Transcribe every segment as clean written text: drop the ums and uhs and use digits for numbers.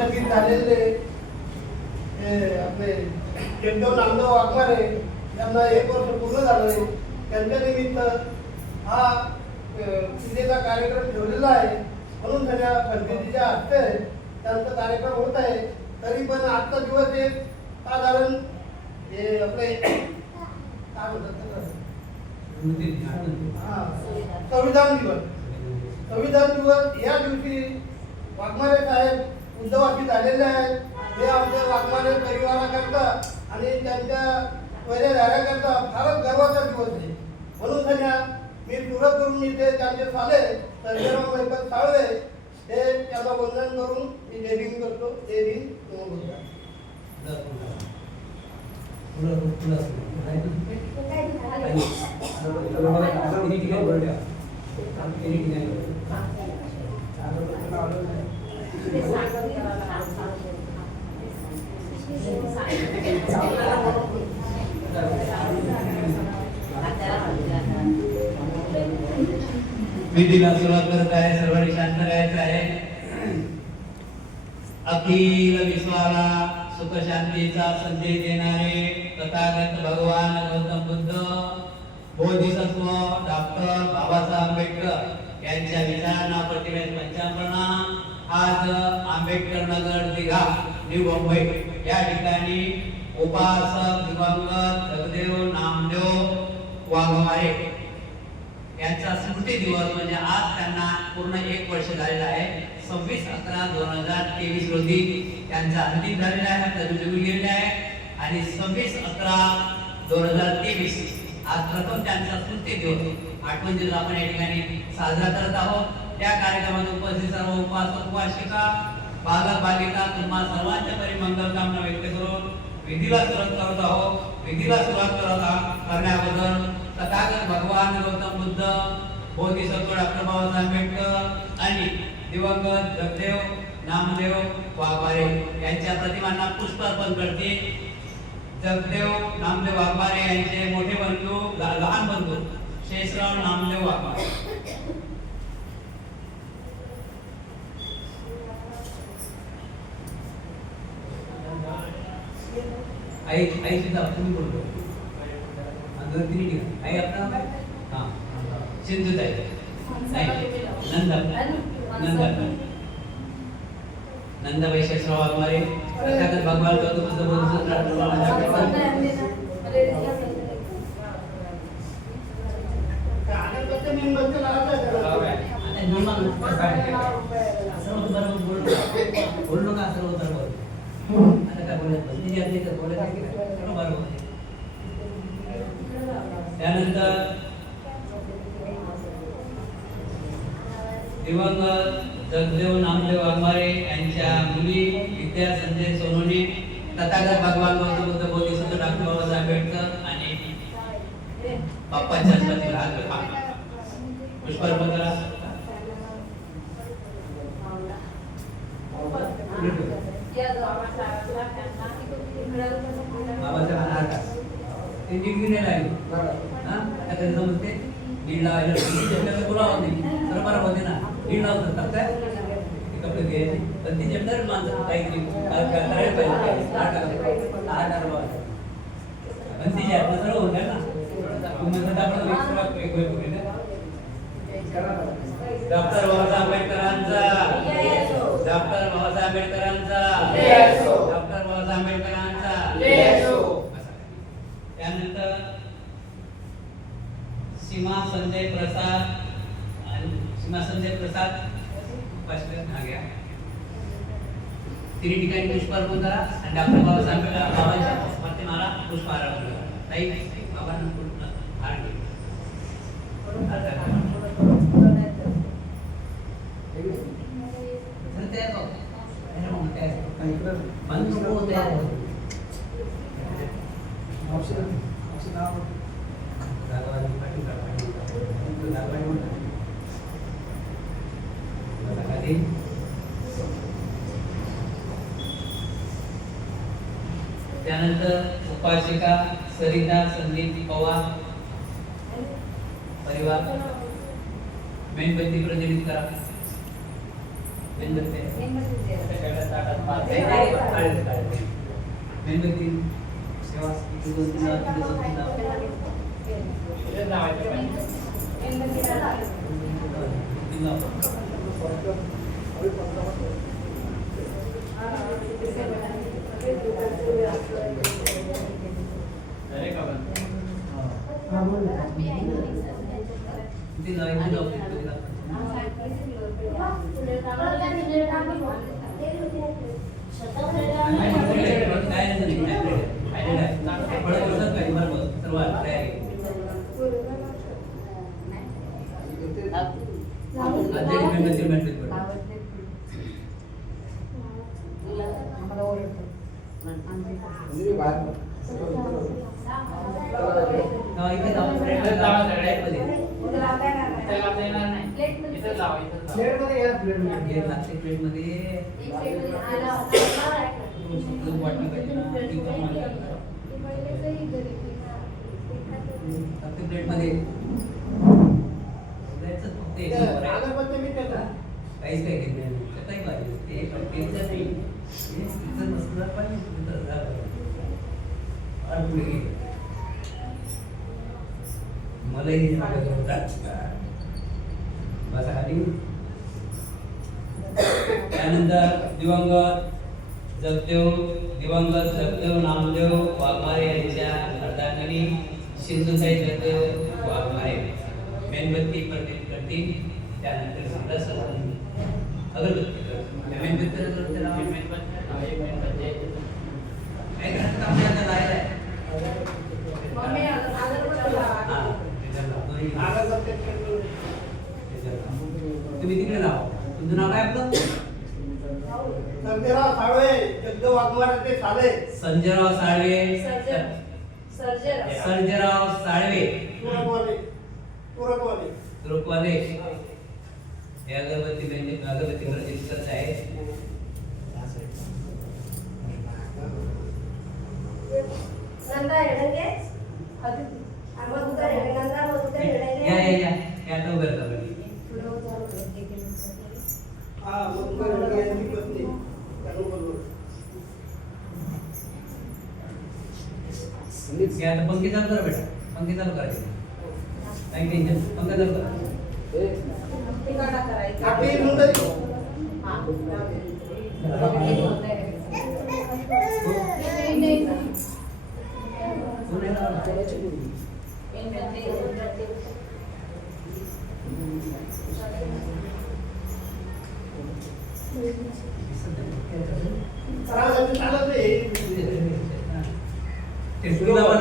थकीत झालेले आपले एकदम नामदेव वाघमारे यांना 1 वर्ष पूर्ण झालं. त्यांच्या निमित्त हा पूजेचा कार्यक्रम ठेवलेला आहे. म्हणून सगळ्या पंचायतीच्या हस्ते त्यांचा कार्यक्रम होत आहे. तरी पण आजचा दिवस एक साधारण हे आपले काय म्हणतात संविधान दिवस या दिवशी वाघमारे साहेब उद्धवासी झालेले आहेत. हे आमच्या वाघमारे परिवाराकरता आणि त्यांच्या वैऱ्याधाऱ्याकरता फारच गर्वाचा दिवस आहे. म्हणून सगळ्या मी सुरत करून इथे त्यांचे साले सर्जेराव वैभव साळवे हे त्यांना वंदन करून मी जय भीम करतो. जय भीम. विधीला सुरुवात करत आहे. सर्वांनी शांत राहायचं आहे. अखिल विश्वाला सुख शांतीचा संदेश देणारे तथागत भगवान गौतम बुद्ध बोधिसत्व डॉक्टर बाबासाहेब आंबेडकर यांच्या विचारांना प्रतिमेत पंचांप्रणाम. आज आंबेडकर नगर दिघा न्यू मुंबई या ठिकाणी उपासक दिवंगत जगदेव नामदेव वाघमारे यांचा स्मृती दिवस म्हणजे आज त्यांना पूर्ण 1 वर्ष झालेलं आहे. 26/11/2023 रोजी त्यांचा अंतिम झालेला आहे. आता निघून गेलेला आहे आणि 26/11/2023 आज प्रथम त्यांचा स्मृती दिवस आठवण दिवस आपण या ठिकाणी साजरा करत आहोत. त्या कार्यक्रमात उपस्थित सर्व उपासक उपासिका बालक बालिका तुम्हा सर्वांच्या परिमंगल कामना व्यक्त करून विधीला सुरुवात करत आहोत. विधीला सुरुवात करण्याबद्दल तथागत भगवान गौतम बुद्ध बोधिसत्व डॉक्टर बाबासाहेब आंबेडकर आणि दिवंगत जगदेव नामदेव वाघमारे यांच्या प्रतिमांना पुष्पार्पण करते. जगदेव नामदेव वाघमारे यांचे मोठे बंधू लहान बंधू शेषराव नामदेव वाघमारे. आई सुद्धा तुम्ही बोलतो अंदर तिने निघा. आई आपलं नाव काय? हां सिंधुताई नंदाबाई शेषराव वाघमारे तथागत भगवान गौतम बुद्ध बोललो का सर्व बरोबर. आता काय बोलत त्यानंतर दिवंगत जगदेव नामदेव वाघमारे यांच्या मुली विद्या संजय सोनोने तथागत भगवान गौतम बुद्ध बोधिसत्व डॉक्टर बाबासाहेब आंबेडकर आणि बाप्पाच्या स्मृतीला पुष्पार्पण करा. डॉक्टर बाबासाहेब आंबेडकरांचा डॉक्टर बाबासाहेब आंबेडकरांचा डॉक्टर बाबासाहेब आंबेडकरांचा. त्यानंतर सीमा संजय प्रसाद तिन्ही ठिकाणी पुष्पार्पण करा आणि डॉक्टर बाबासाहेब बाबांच्या प्रतिमाला पुष्पहार अर्पण करा. ताई बाबांना हार घे. त्यानंतर उपासिका सरिता संदीप पवार परिवार मेणबत्ती प्रतिनिधित्व करा. मेणबत्ती आहे. मेणबत्ती सेवा इथे 2-3 लावा, तिथे 2-3 लावा. तीन लावा. इथे लावा, इथे लावा, इथे लावा. अगरबत्ती मी त्याला काहीच काय घेत नाही. काही पाहिजे ते पण केलं नाही. हे तिथं नसलं पण तिथं झालं. आणि पुढे गेलं. मलाही बसा खाली. त्यानंतर दिवंगत जगदेव नामदेव वाघमारे यांच्या अर्धांगिनी सिंधुताई जगदेव वाघमारे मेणबत्ती प्रदीप करतील. त्यानंतर सुद्धा सजवून अगरबत्ती करतील. मेणबत्ती अगरबत्ती लावा. काय करायचं काम करायचं राहिलं आहे. तुम्ही तिकडे लावा. तुमचं नाव काय आपलं? संजयराव साळवे जगदेव वाघमारे ते साले. संजयराव साळवे. सर्जेराव साळवे तुरकवाले हे अगरबत्ती म्हणजे अगरबत्ती प्रदीप आहे. या तो करता पंखी चालू करा बेटा. पंखी चालू करायची काही टेन्शन. पंखा चालू करा.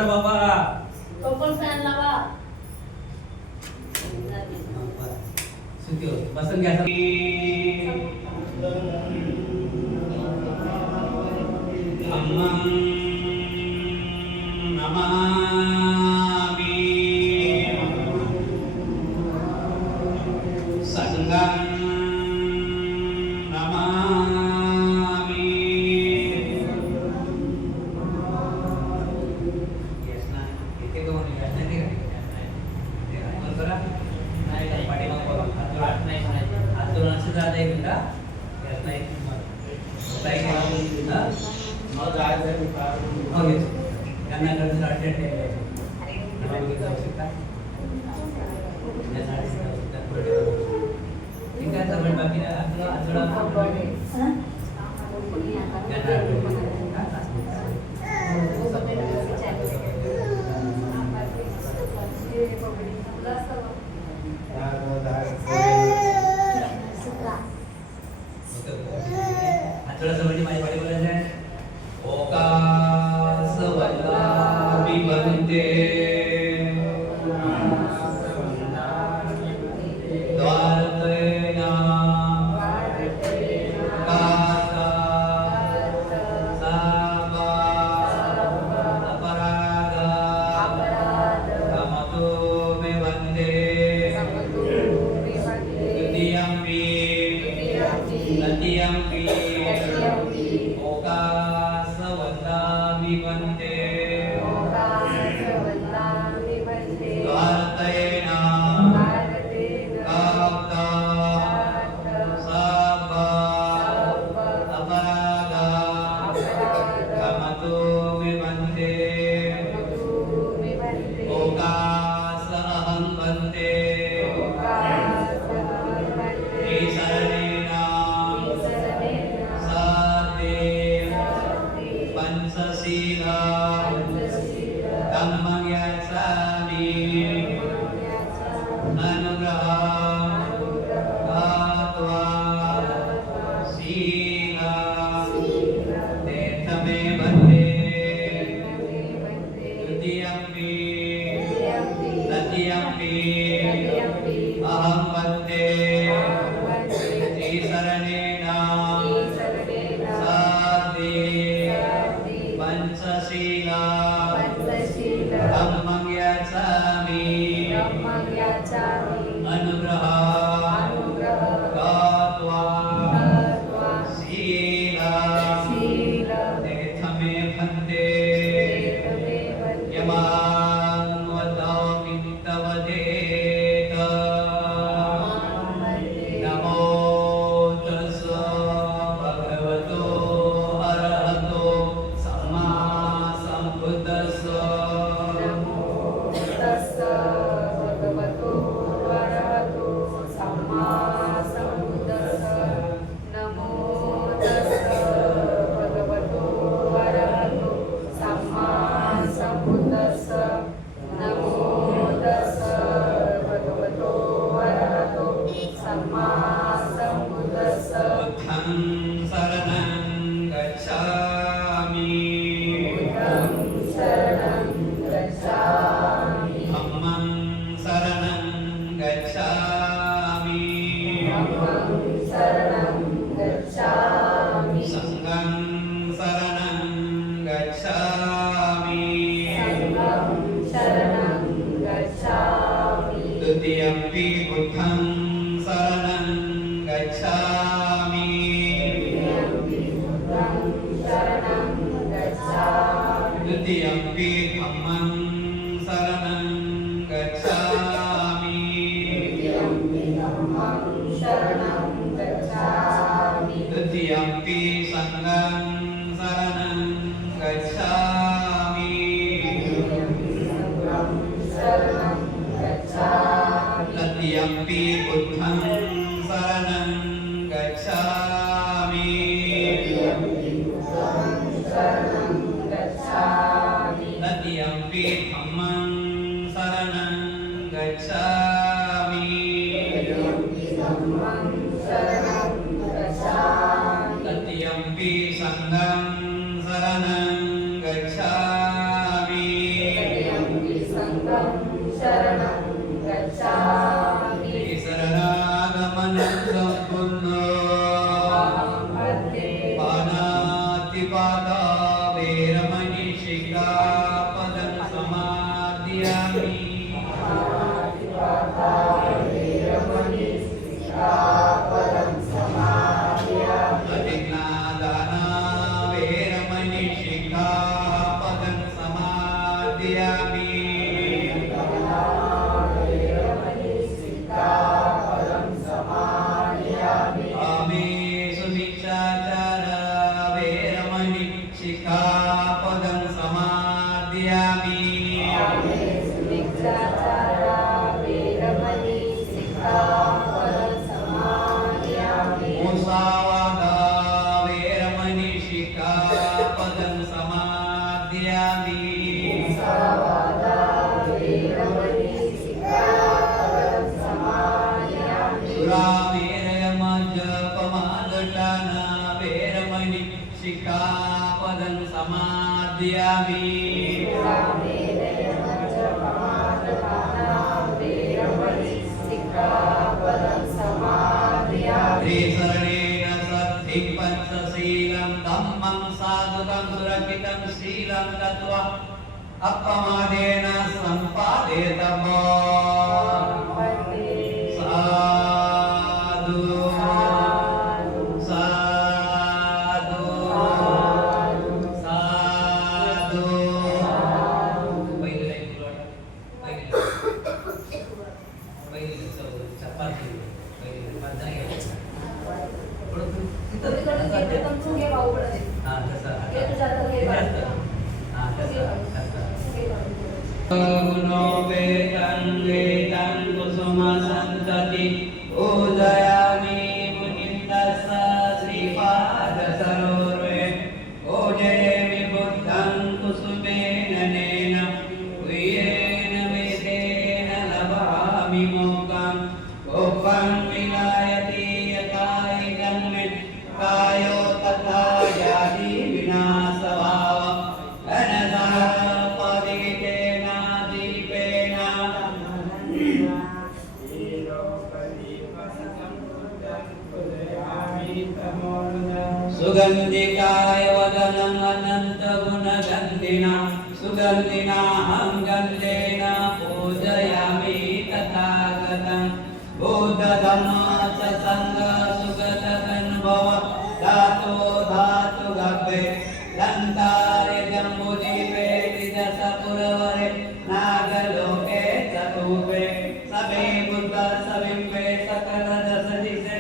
बाबा बसन घ्या. शीला तेथमे बन्धे द्वितीयम्पि तृतीयम्पि अहं वन्दे श्रीशरणेन साधे पंचशीला धम्मं यच्छामि अनुग्रह गात्वा शीला तेथमे भन्ते यमां वदामि तव देत नमो तस्स भगवतो अरहतो सम्मा सम्बुद्धस्स बुद्धं शरणं गच्छामि धम्मं शरणं गच्छामि संघं शरणं गच्छामि द्वितीयम्पि बुद्धं शरणं गच्छामि द्वितीयम्पि धम्मं शरणं गच्छामि द्वितीयम्पि संघं शरणं गच्छामि तृतीयम्पि बुद्धं शरणं गच्छामि तृतीयम्पि धम्मं शरणं गच्छामि तृतीयम्पि संघं शरणं गच्छामि शरणागमनं सम्पूर्णो पानातिपाता वेरमणि शिखापदं समादयामि प्रतिज्ञादाना वेरमणि शिखापदं समादयामि शिखापदं समादयामि मुसावादा वेरमणि शिखापदं समादयामि सुरामेरयमजपमादटाना वेरमणि शिखापदं समादयामि त्रिशरणेन सद्धिं पंचशीलं धम्मं साधुकं सुरक्षितं शीलं दत्वा अपमादेन सम्पादेतमो साधु साधु साधु कुसुमसन्तति पूजयामि मुनिन्दस्स श्रीपादसरोरुहे पूजयामि बुद्धं कुसुमेन नेन प्रियेण वेदेन लभामि मोक्षं गोपं विलायति यथायिकं कायो तथा जाति विनाशभाव घनसापदितेन दीपेन सुगन्धिकाय वदनं अनंत गुणगन्धिना सुगन्धिनाहं गन्धेन पूजयामि तथागतं भूतधम्माच संग सुगतगन्भव धातो धातु गभ्ये लङ्कारे जम्बुदीपे त्रिदशपुरवरे नागलोके चतुर्भे समे बुद्ध सविम्बे सकलदशदिशे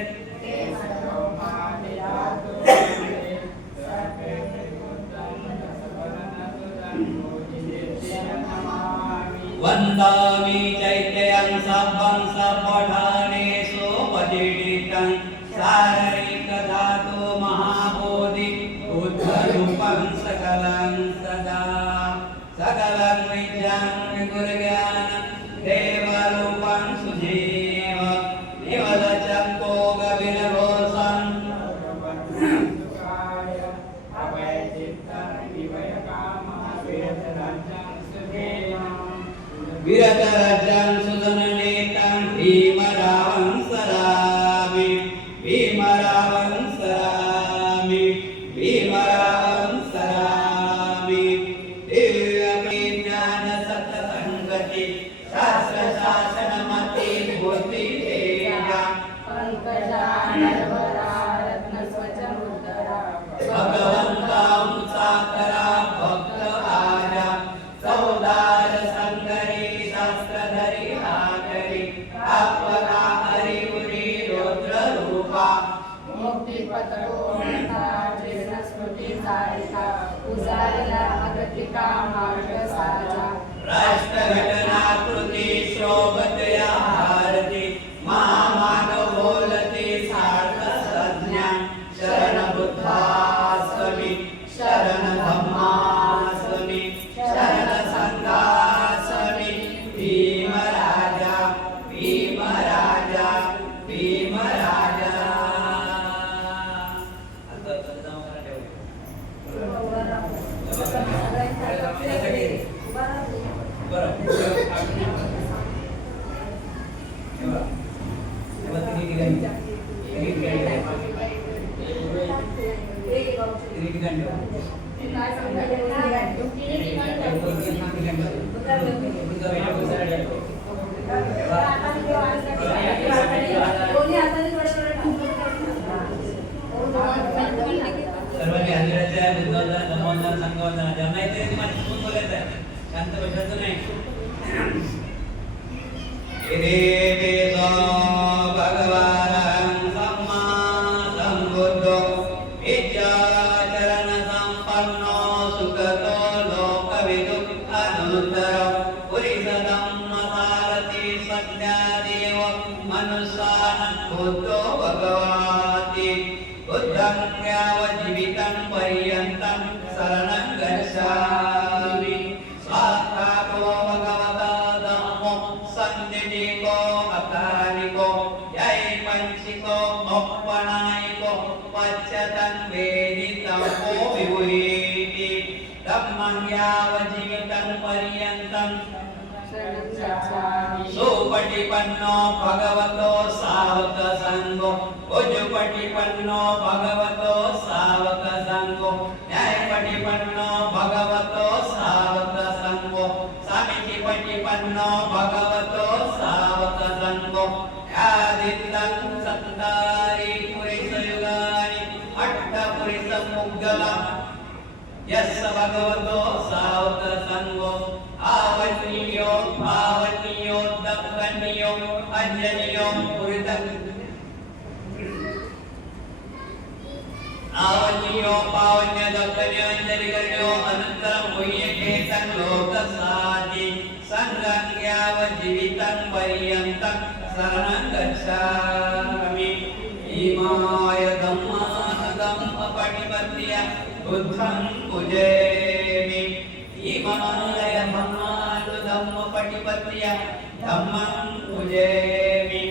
वन्दामि चैत्यं सब्बं सपठानेषु पठितं शारीरिकधातु महाबोधि बुद्धरूपं सकलं सदा सकलं विद्यां गुरुज्ञानं देवरूपं सुजीव निवदचको गभीरघोषं विरतराजं सुदननेतं भीमरावं सरामि भीमरावं सरामि भीमरावं सरामि दिव्यज्ञान सत्संगति शास्त्र शासनमति बुद्धि तेजा भगवन्तं साकरा भक्त आजा सौदार संगरी शास्त्रधरी आकरी आपका हरि उरी रुद्र रूपा मुक्ति पतोता जीवन स्मृति सारिका उजाला अगतिका मार्ग साजा राष्ट्र घटना कृती शोभतया हारती महामानव बोलती सार्थ संज्ञा शरण बुद्धास्मि शरण धम्मास्मि शरण संघास्मि भीम राजा भीम राजा भीम राजा आता जाऊ सर्वांनी हजराच्या बुद्धवंदना धम्मवंदना संघवंदना ज्यांना येते ते माझी चूक बोलायचं आहे शांत बसायचं नाही देवेशो भगवान् सम्मा सम्बुद्धो इच्छाचरण सम्पन्नो सुखतो लोकविदु अनुत्तरो पुरिसधम्मसारथि सत्यादेव मनुष्यान् बुद्धो भगवाति बुद्धं यावज्जीवितं पर्यन्तं शरणं गच्छामि साक्षातो भगवता धम्मो सन्निधिको अकालिको यैपञ्चिको मोक्षणायिको पच्यतं वेदितमो विभूति धम्मं यावज्जीवितं पर्यन्तं सुपटिपन्नो भगवतो सावक संगो उजुपटिपन्नो भगवतो सावक संगो न्यायपटिपन्नो भगवतो सावक संगो समितिपटिपन्नो भगवतो सावक संगो यादितं सत्तारि पुरिसयुगानि अट्टपुरिसमुग्गला यस्य भगवतो सावक संगो आवन्यो भावन्यो दक्कन्यो अंजनियो पुरितं आवन्यो पावन्य दक्कन्यो अंजनिगण्यो अनन्तरं मुह्यकेतं लोकसादि संगं यावज्जीवितं पर्यन्तं शरणं गच्छामि इमाय धम्मानुधम्मपटिपत्य बुद्धं पूजयामि इमाय धम्मानुधम्मपटिपत्य धम्मं पूजयामि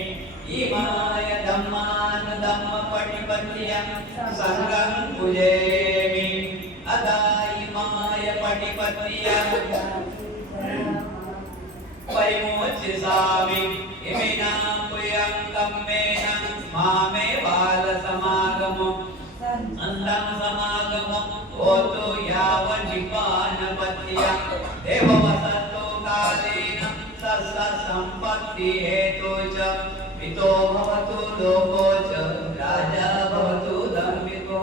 इमाय धम्मानुधम्मपटिपत्य पटिपत्यं संगं पूजयामि अदायिमाय पटिपत्यं परिमोचयामि इमिना पुयं कम्मेन मामे बालसमागमो अन्तं समागमो ओतो यावनिपानपत्यं देववसतो कालेन तस्य सम्पत्ति हेतु च पितो भवतु लोको च राजा भवतु धर्मिको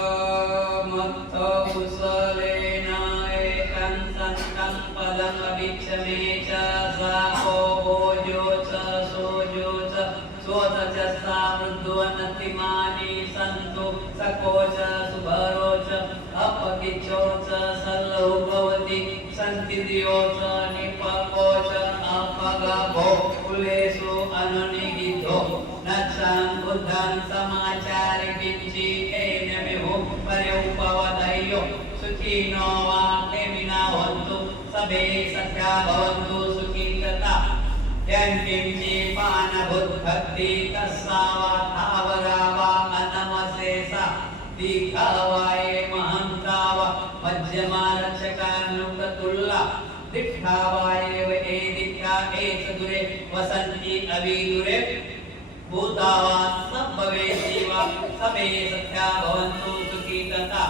अर्यमत्थ कुशलेन एकं सन्तं पदम् अभिक्षमे च साको भोजो च सोजो च स्वत च सावृद्धवन्नतिमानि सन्तु सको च सुभरो च अपकिचो च सल्लौ भवति सन्तिर्यो च निपको च अपगभो कुलेषु अनुनिहितो न चं बुद्धं समाचारि किञ्चिदेन विभो पर्युपवदयो सुखिनो वा नेमिना हन्तु सभे सख्या भवन्तु सुखितता यन्किञ्चि पानभुद्भक्ति तस्सावा थावरा वा अनमशेषा दीघावाये महन्ताव मध्यमारक्षकानुकतुल्ला दिष्ठावायेव एदिख्या एतदुरे वसन्ति अविदुरे भूतावा सम्भवेशिवा समे सत्या भवन्तु सुखितता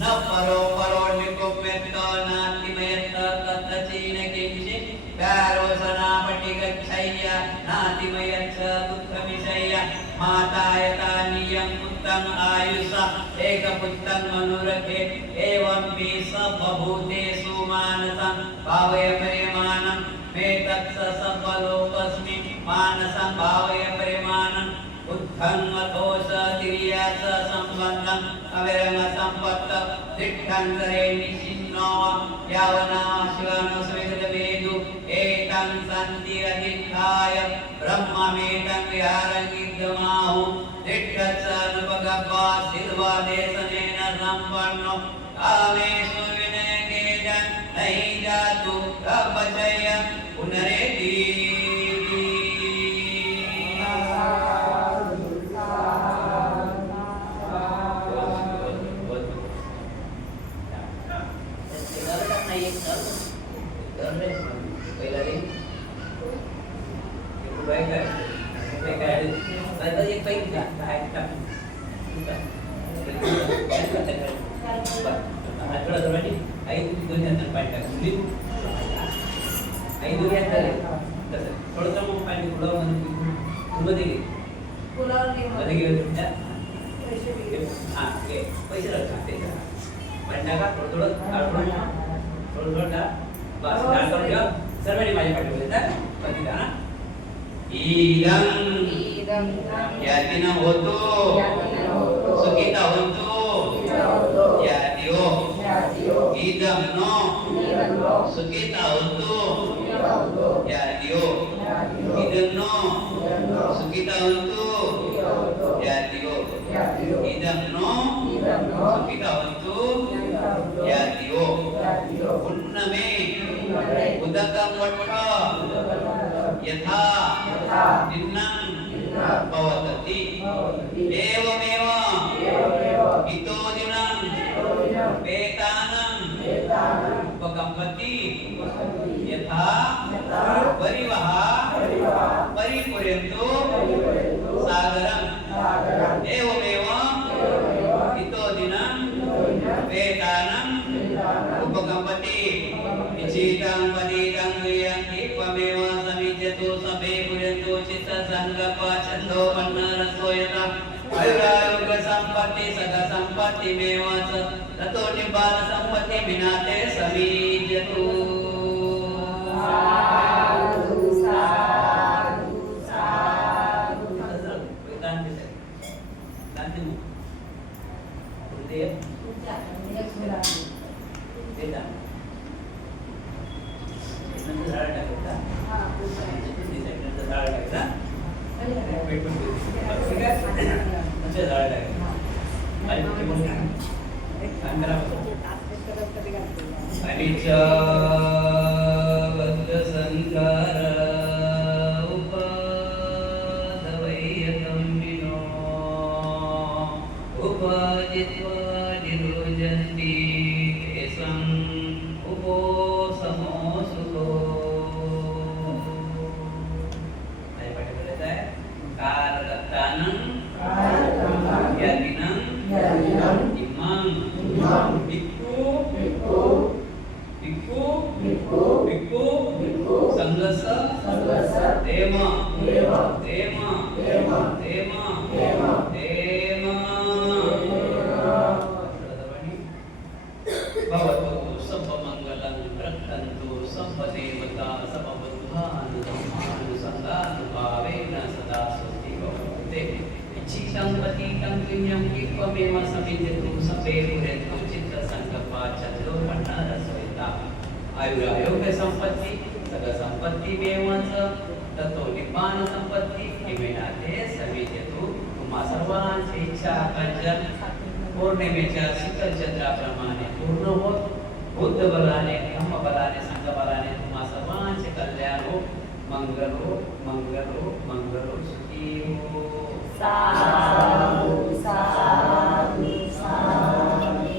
न परो परोऽन्यकोप्यत्त नातिमयत्त तत्तचीन किञ्चित् प्यारोसनापटि गच्छय्य नातिमयच्च दुःखविषय्य मातायता नियं पुत्रम् आयुषा एकपुत्रं मनुरखे एवं हि सर्वभूतेषु मानसं भावय परिमाणं मे तत्स सर्वलोकस्मि मानसं भावय परिमाणं बुद्धं अथोष तिर्यास सम्बन्धं अविरम सम्पत्त दिष्ठन्तरे निश्चिन्नो यावना शिवनो स्वेदवेदु एतं सन्तिरधिष्ठाय ब्रह्ममेतं विहारगिर्गमाहु दिष्ठच्च नुपगब्बा सिद्ध्वा देशनेन सम्पन्नो कामेषु विनयकेजं नहि जातु प्रपचय पुनरेति यातिना होतो सुखिता होतो यातियो इदं नो सुखिता होतो यातियो इदं नो सुखिता होतो यातियो इदं नो सुखिता होतो यातियो पुन्नमे उदकं वट्ट यथा निन्नं भवति एवमेव इतो दिनं वेतानं उपकम्पति यथा परिवः परिपूरयन्तु सागरं एवमेव इतो दिनं वेतानं उपकम्पति इचितं पदितं यन्तिपमेव समिज्यतु सभे पुरन्तु चित्तसङ्गप छन्दोपन्नरसोयता आयुरारोग्य सम्पत्ति सदा सम्पत्तिमेव च ततो निब्बाल सम्पत्ति विनाते समीज्यतु साधु साधु साधु शांति गुरुदेव देता नंतर झाड टाकायचा नंतर झाड टाकायचा नंतर झाड टाकायचं आणि बद्ध संकार पतित्व निरुजन्ति तेषां उपोषमो सुखो. काय पाठी बोलायचं आहे? कारदत्तानं यादिनं इमं भिक्खू संघस देम भवतु सर्वमङ्गलं रक्षन्तु सर्वदेवता सर्वबन्धुभानुसन्धानुभावेन सदा स्वस्ति भवते. इच्छितं पतितं पुण्यं कित्वमेव समिजतु सभे पुरेन्तु चित्तसङ्कल्पा चन्द्रोपन्नरसविता. आयुरारोग्य संपत्ती सगळ संपत्ती मेवच ततो निब्बाण संपत्ती किमेनाते समिजतु. तुम्हा सर्वांची इच्छा आकांक्षा पौर्णिमेच्या शीतल चंद्राप्रमाणे पूर्ण होत बुद्ध बलाने धम्म बलाने संघ बलाने तुम्हा सर्वांचे कल्याण हो. मंगल हो मंगल हो मंगल हो सुखी हो. साधु साधु साधु.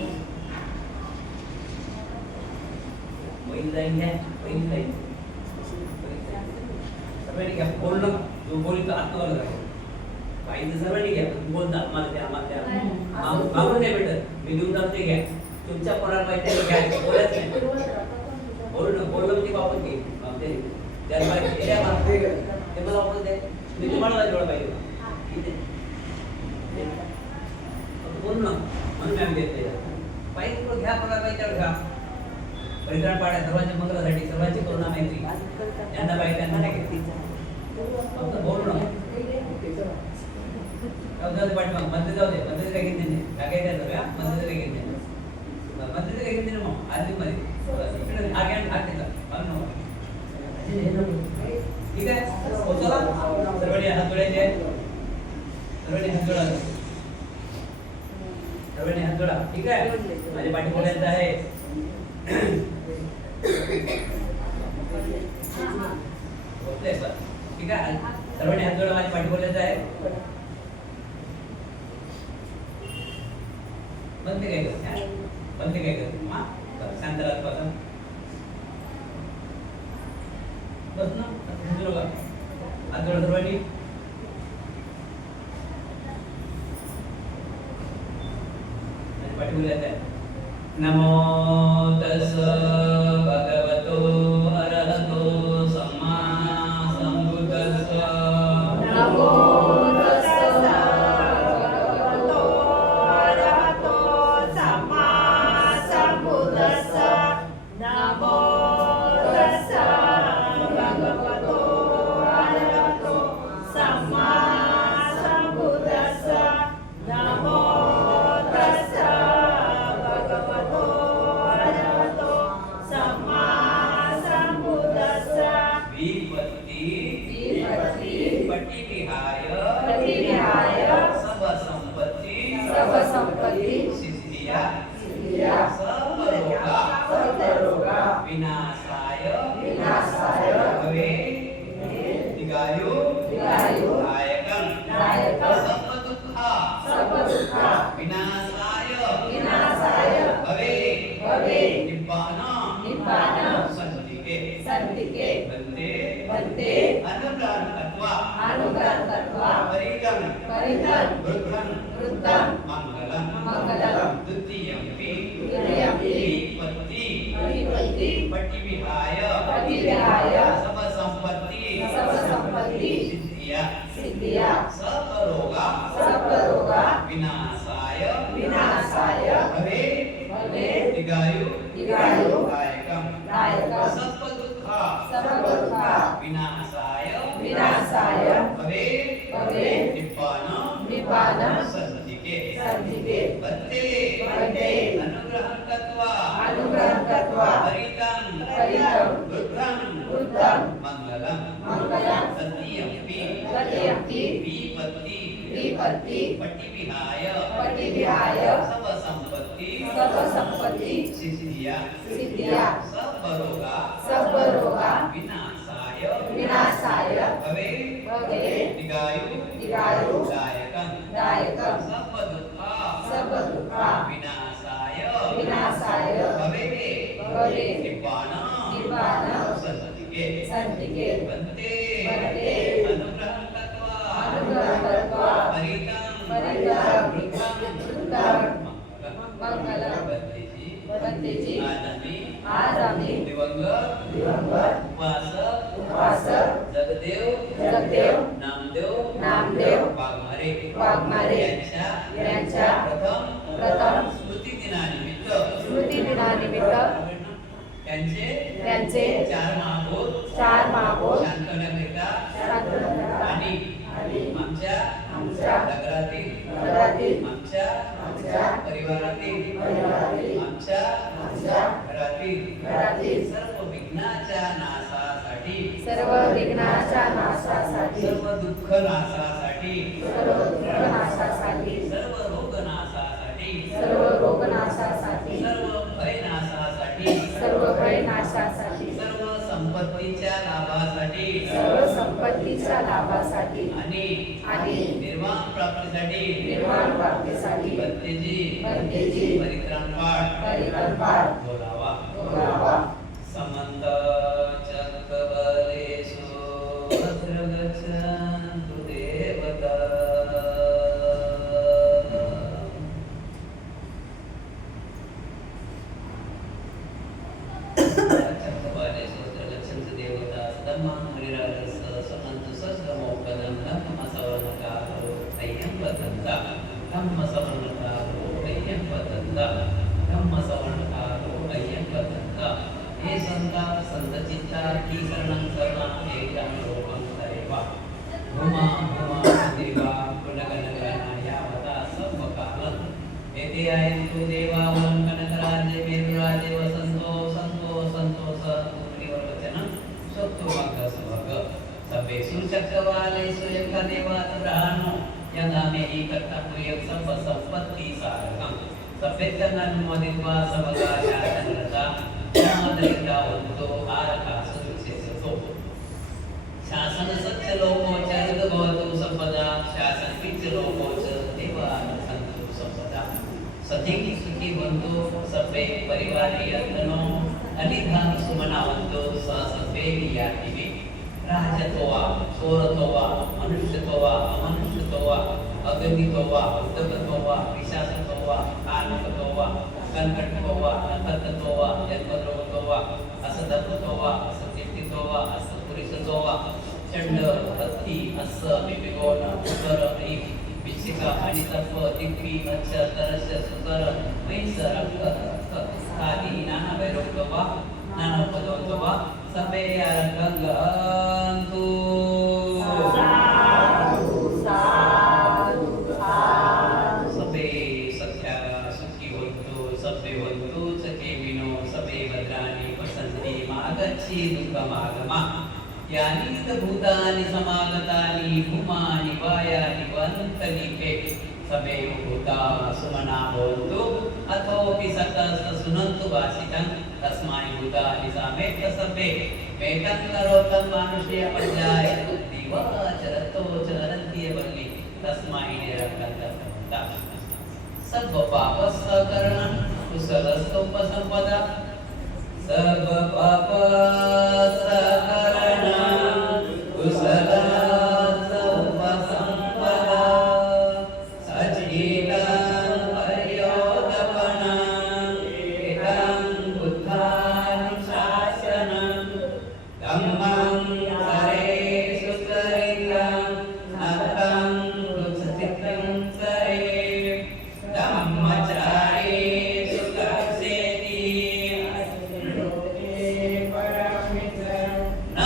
होईल जाईल घ्या होईल जाईल सर्वांनी घ्या. बोलणं जो बोली तो आत्मवर घ्या. काही सर्वांनी घ्या. बोलता आम्हाला द्या आम्हाला द्या मागून नाही भेटत. मी देऊन जातो ते घ्या. तुमच्या कोणाला पाहिजे घ्या. बोलायच नाही. बोलणं म्हणजे वापस घे. त्याला पाहिजे ते मला वापस दे. मी तुम्हाला जेवढं पाहिजे बोलणं म्हणून आम्ही देते. पाहिजे थोडं घ्या. कोणाला पाहिजे तेवढं घ्या. परित्राण पाड्या सर्वांच्या मंगलासाठी सर्वांची करुणा मैत्री ज्यांना पाहिजे त्यांना नाही घेतली. फक्त बोलणं पाठवा. मंदिर जाऊ दे. मंदिर काय घेतले नाही. काय काय द्यायचं मंदिर काय घेतले मंदिर काय घेतले ना. मग आधी मध्ये इकडे आगे हात देतात. ठीक आहे. पोचला सर्वांनी हात जोडायचे. सर्वांनी हात जोडा. सर्वांनी हात जोडा. ठीक आहे. माझ्या पाठी बोलायचं आहे. ठीक आहे. सर्वांनी हात जोडा. माझ्या पाठी बोलायचं आहे. बंद काय करते. बंद काय करते. शांत राहत बसा. बस ना. हात जोडा सर्वांनी. पाठी बोलायचं आहे. नमो तस् भगवतो अरहतो सम्मा संबुद्धस्स. नमो तस्स भगवतो अरहतो सम्मा संबुद्धस्स. नमो तस्स भगवतो अरहतो सम्मा संबुद्धस्स. नमो तस्स भगवतो अरहतो सम्मा संबुद्धस्स. विपत्ति पटिविहाय सब संपत्ति सिद्धिया सर्वरोगा विनाशाय भवे. दीर्घायु दायकं सब दुःखा विनाशाय भवे. निब्बाण संतिके वन्दे अनुग्रहत्वा परितं वृद्धं मंगलं. द्वितीयंपि विपत्ति पटिविहाय सब संपत्ति सिद्धिया सर्वरोगा विनाशाय भवे. दीर्घायु दायकं सब दुःखा विनाशाय भवे. निब्बाण संतिके वन्दे अनुग्रहत्वा परितं वृद्धं मंगलं. तृतीयंपि विपत्ति पटिविहाय सब संपत्ति सिद्धिया सर्वरोगा विनाशाय भवे. दीर्घायु दायकं सब दुःखा वरे निब्बाण संतिके वन्ते अनुग्रहं कृत्वा परितं वृद्धं मंगलम वंदेजी आज आम्ही दिवंगत उपासक जगदेव नामदेव वाघमारे यांच्या प्रथम स्मृती दिनानिमित्त त्यांचे चार महाभूत शांतवण्याकरिता आणि आमच्या नगरातील आमच्या परिवारातील आमच्या घरातील सर्व विघ्नाच्या नाशासाठी सर्व दुःख नाशासाठी सर्व रोग नाशासाठी सर्व भय नाशासाठी सर्व संपत्तीच्या लाभासाठी आणि निर्वाण प्राप्तीसाठी भक्तीजी परित्राण पाठ बोलावा समंत चक्रबलेषु अत्र गच्छन्तु देवता शासन सत्य लोकोच भवतु संपदा शासन पिच लोकोच देवानंतु संपदा सती सुखी बंधु सभे परिवारी यत्नो अनिधान सुमनावंतो सभे वियातिवे राजतोवा चोरतोवा मनुष्यतोवा अमनुष्यतोवा अग्नितोवा उद्दगतोवा विशासतोवा कानकतोवा कनकटतोवा नखततोवा जन्मद्रोगतोवा असदत्तोवा असकीर्तितोवा असपुरुषतोवा चंड हत्ती अस विपिगोण उदर ऐ पिचिका आणि तप दिक्की मच्छ तरस्य सुकर वैस रक्त आदि नाना वैरोगतोवा नाना पदोतोवा सबे गंगंतु सबे सत्या सुखी होतो सबे होतो सखे विनो सबे भद्राणि वसन्ति मागच्छि दुःखमागमा यानि भूतानि समागतानि भूमानि वायानि वन्तनिके सबे भूता सुमना भवन्तु अथोपि सतस सुनन्तु वासितं तस्मानि भूतानि समेत सबे मेतं करोतं मानुष्य पर्याय दिवाचरतो चरन्ति वल्ली तस्मै निरकन्तता सर्व पापस्करणं कुशलस्तोपसंपदा सर्व पापस्करणं कुशलस्तोपसंपदा सच्चिदं पर्योदपनं एतं बुद्धानुशासनं धम्मं सरेषु सरितं नतं कुत्सितं सरे धम्मचारेषु कर्षेति न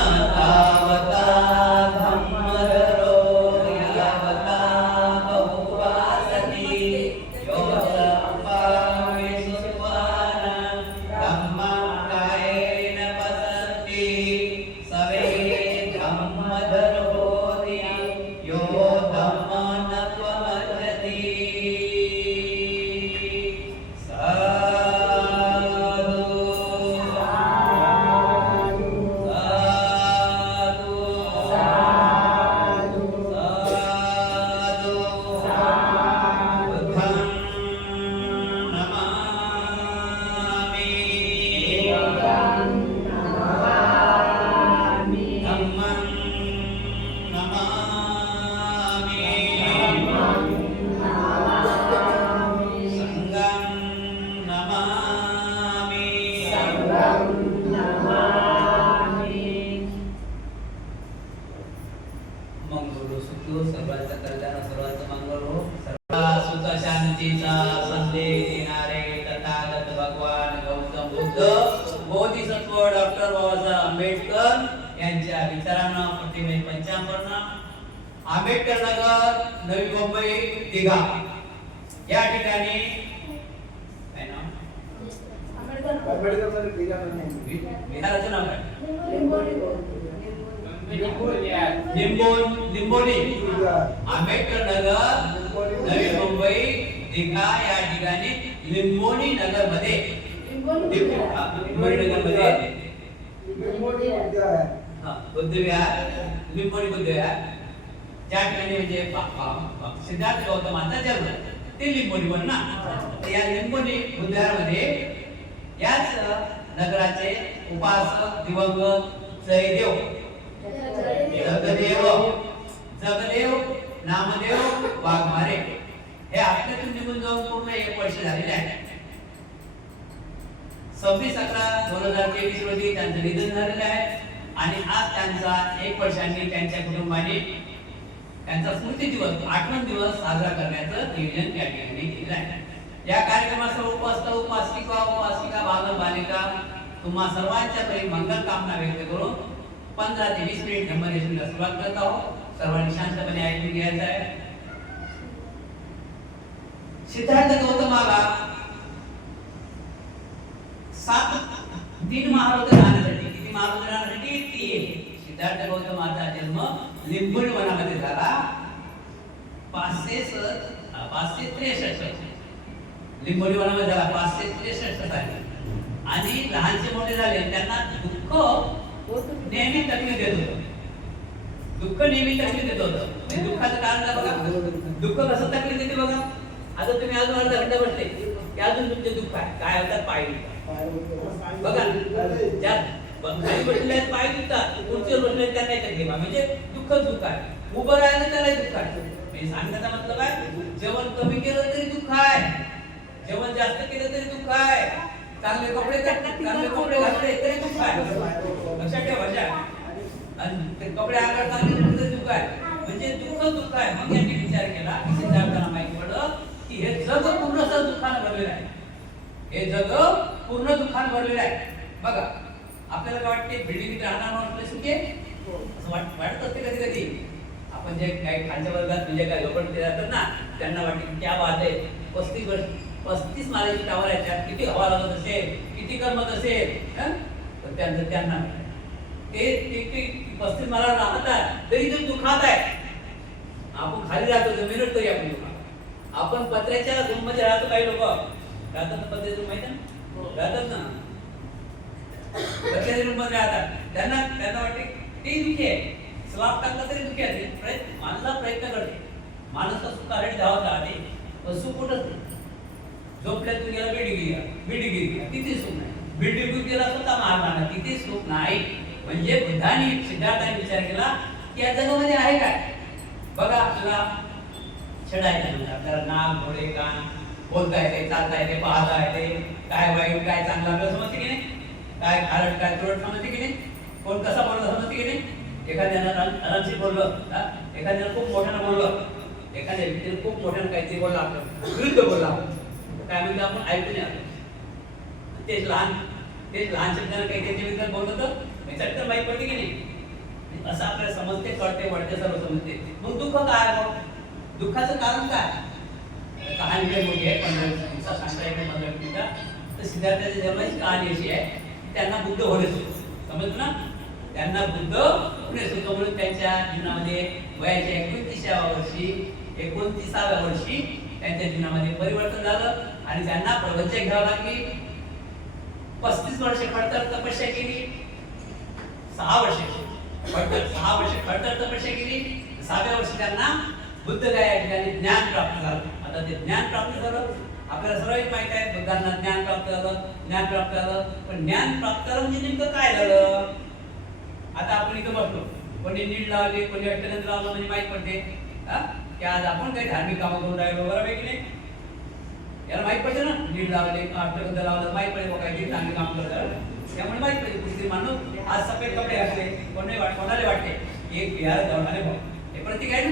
शांतीचा संदेश देणारे तथागत भगवान गौतम बुद्ध बोधिसत्व डॉक्टर बाबासाहेब आंबेडकर यांच्या विचारांना प्रतिमे पंचांबरना आंबेडकर नगर नवी मुंबई दिघा या ठिकाणी काय नाव विहाराचं नाव काय लिंबोनी आंबेडकर नगर नवी मुंबई दिघा या ठिकाणी लिंबोनी नगर मध्ये बुद्ध विहार लिंबोनी बुद्ध विहार ज्या ठिकाणी म्हणजे सिद्धार्थ गौतमांचा जन्म ते लिंबोनी ना या लिंबोनी बुद्ध विहारामध्ये याच नगराचे उपासक दिवंगत जयदेव जगदेव नामदेव वाघमारे हे आपल्यातून निघून जाऊन पूर्ण 1 वर्ष झालेले आहे. 26/11/2023 रोजी त्यांचं निधन झालेलं आहे आणि आज त्यांचा 1 वर्षांनी त्यांच्या कुटुंबाने त्यांचा स्मृती दिवस आठवण दिवस साजरा करण्याचं नियोजन या ठिकाणी केलं आहे. या कार्यक्रमासह उपस्थित उपासिका बालक बालिका तुम्हा सर्वांच्या परी मंगल कामना व्यक्त करून 15 ते 20 मिनिट धम्मदेशनीला सुरुवात करत आहोत. सर्वांनी शांतपणे ऐकून घ्यायचं आहे. सिद्धार्थ गौतमाला 3 महारुद्र राहण्यासाठी किती महारुद्र राहण्यासाठी 3 सिद्धार्थ गौतमाचा जन्म लिंबोनी वनामध्ये झाला 563 लिंबोनी वनामध्ये झाला 563 साली आणि लहानचे मोठे झाले त्यांना दुःख नेहमी तकलीफ देत होतं. दुःख नेहमी तकलीफ देत होतं. ते दुःखाचं कारण काय बघा. दुःख कसं तकलीफ देते बघा. आता तुम्ही अजून अर्धा घंटा बसले की अजून तुमचे दुःख आहे काय होतात पाय बघा ज्या खाली बसलेले आहेत पाय दुखतात खुर्चीवर बसले त्यांना तकलीफ आहे म्हणजे दुःखच दुःख आहे. उभं राहिलं त्याला दुःख आहे. म्हणजे सांगण्याचा मतलब आहे जेवण कमी केलं तरी दुःख आहे जेवण जास्त केलं तरी दुःख आहे चांगले कपडे घातले तरी दुःख आहे. लक्षात ठेवा आणि ते कपडे आकार चांगले तरी दुःख आहे म्हणजे दुःख आहे. मग यांनी विचार केला की सिद्धार्थांना माहिती पडलं की हे जग पूर्ण दुःखानं भरलेलं आहे. हे जग पूर्ण दुःखानं भरलेलं आहे. बघा आपल्याला काय वाटते बिल्डिंग राहणार माणूस सुखे असं वाटत असते कधी कधी. आपण जे काही खालच्या वर्गात म्हणजे काय झोपडपट्टी राहतात ना त्यांना वाटते की क्या बात आहे 35 माळ्याची टावर आहे त्यात किती हवा लागत असेल किती करमत असेल तर त्यांना ते 35 माळा राहतात तरी ते दुःखात आहे. आपण खाली राहतो जमिनीवर तरी आपण दुःखात. आपण पत्र्याच्या रूम मध्ये राहतो काही लोक राहतात पत्र्याच्या रूम माहिती ना राहतात ना पत्र्याच्या रूम मध्ये राहतात त्यांना वाटते ते दुःखी आहे. स्लॅब टाकला तरी दुःखी आहे. माणसाला प्रयत्न करते माणूस सुखासाठी धावत राहते पण सुख कुठंच नाही. झोपल्यातून गेला बिल्डिंग गेला किती सुख नाही. बिल्डिंग गेला स्वतः मारला किती सुख नाही. म्हणजे बुद्धाने सिद्धार्थाने विचार केला की या जगामध्ये आहे काय बघा. आपल्याला छडायचं आपल्याला नाक डोळे कान बोलता येते चालता येते पाहता येते काय वाईट काय चांगलं आपल्याला समजते की नाही. काय खारट काय तुरट समजते की नाही. कोण कसा बोलला समजते की नाही. एखाद्यानं आरामशीर बोललं एखाद्यानं खूप मोठ्यानं बोललं एखाद्या व्यक्तीने खूप मोठ्यानं काहीतरी बोलला आपलं विरुद्ध बोलला काय म्हणजे आपण ऐकून आलो तेच लहान शब्दानं काही त्याच्या विरुद्ध बोलत होतं चटकन माहीत पडते की नाही. असं आपल्याला समजते कळते वळते सर्व समजते. मग दुःख काय दुःखाचं कारण काय कहाणी काही मोठी आहे 15 दिवसात सांगता येते 15 मिनिटात. तर सिद्धार्थाच्या जन्माची कहाणी अशी आहे त्यांना बुद्ध होणे समजलं ना. त्यांना बुद्ध होणे सुचतो म्हणून त्यांच्या जीवनामध्ये वयाच्या 29व्या वर्षी त्यांच्या जीवनामध्ये परिवर्तन झालं आणि त्यांना प्रवचन घ्यावं लागली. 35 वर्षे खडतर तपस्या केली. 6 वर्षे खडतर तपस्या केली. 6व्या वर्षी त्यांना बुद्धगया या ठिकाणी ज्ञान प्राप्त झालं. आता ते ज्ञान प्राप्त झालं आपल्याला सर्व माहित आहे बुद्धांना ज्ञान प्राप्त झालं पण ज्ञान प्राप्त झालं म्हणजे नेमकं काय झालं. आता आपण इथं बसलो कोणी नीट लावले कोणी अष्टगंध लावलं म्हणजे माहित पडते की आज आपण काही धार्मिक कामं करून राहिलो बरोबर आहे की नाही. याला माहित पडते ना नीट लावले अष्टगंध लावलं माहित पडेल काही चांगले काम करतात त्यामुळे माहित पडते. कुठली माणूस आज सफेद कपडे घातले कोणाला वाटते एक बिहार जाऊन आले भाऊ हे प्रतीक आहे ना.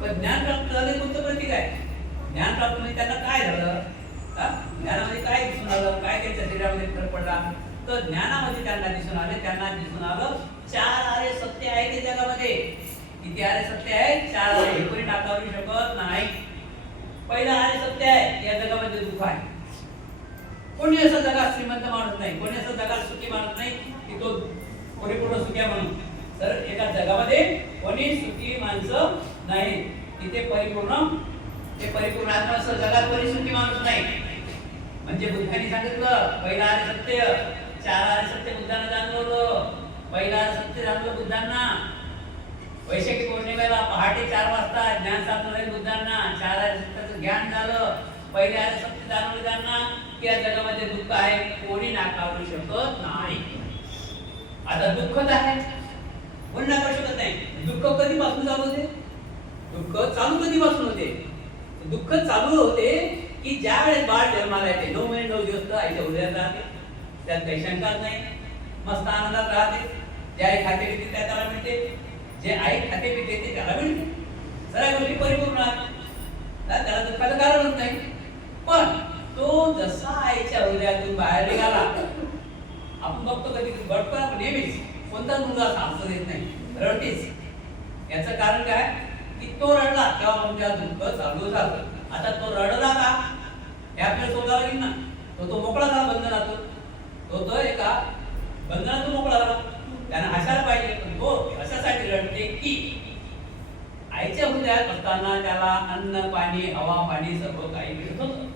पण ज्ञान प्राप्त झाले कोणतं प्रतीक आहे. ज्ञान प्राप्त म्हणजे त्यांना काय झालं, ज्ञानामध्ये काय दिसून आलं, काय त्यांच्या शरीरामध्ये फरक पडला, तर ज्ञानामध्ये त्यांना दिसून आलं 4 आर्य सत्य आहे त्या जगामध्ये. किती आर्य सत्य आहे? 4 आर्य. हे कोणी नाकारू शकत नाही. पहिला आर्य सत्य आहे, या जगामध्ये दुःख आहे. कोणी असं जगात श्रीमंत माणूस नाही, कोणी असं जगात सुखी माणूस नाही की तो परिपूर्ण सुखी आहे म्हणून. तर एका जगामध्ये कोणी सुखी माणसं नाही. तिथे परिपूर्ण आत्मा असं जगात कोणी सुखी माणूस नाही. म्हणजे बुद्धांनी सांगितलं पहिला आर्य सत्य, 4 आर्य सत्य बुद्धांना जाणवलं. पहिला आर्य सत्य जाणवलं बुद्धांना वैशाखी पौर्णिमेला पहाटे 4 वाजता ज्ञान साधलं झालं बुद्धांना. 4 आर्य सत्याचं ज्ञान झालं. पहिले आर्य सत्य जाणवलं त्यांना की या जगामध्ये दुःख आहे, कोणी नाकारू शकत नाही. आता दुःखच आहे, कोणी नाकारू शकत नाही. दुःख कधीपासून चालू होते? दुःख चालू कधीपासून होते? दुःख चालू होते की ज्या वेळेस बाळ जन्माला येते. 9 महिने 9 दिवस आईच्या उदयात राहते, त्यात काही शंकाच नाही, मस्त आनंदात राहते. जे आई खाते पिते त्याला मिळते, जे आई खाते पिते ते त्याला मिळते. सगळ्या गोष्टी परिपूर्ण आहेत, त्याला दुःखाचं कारणच नाही. पण तो जसा आईच्या हृदयातून बाहेर निघाला, आपण बघतो कधी बटपण नेहमीच कोणताच मुलगा हसत येत नाही, रडतेच. याचं कारण काय की तो रडला तेव्हा म्हणजे दुःख चालू झालं. आता तो रडला का हे आपल्याला शोधावं लागेल ना. तो मोकळा झाला बंधनातून, तो एका बंधनातून मोकळा झाला. त्याने हसायला पाहिजे, पण तो अशासाठी रडते की आईच्या हृदयात असताना त्याला अन्न पाणी हवा पाणी सर्व काही मिळत होतं.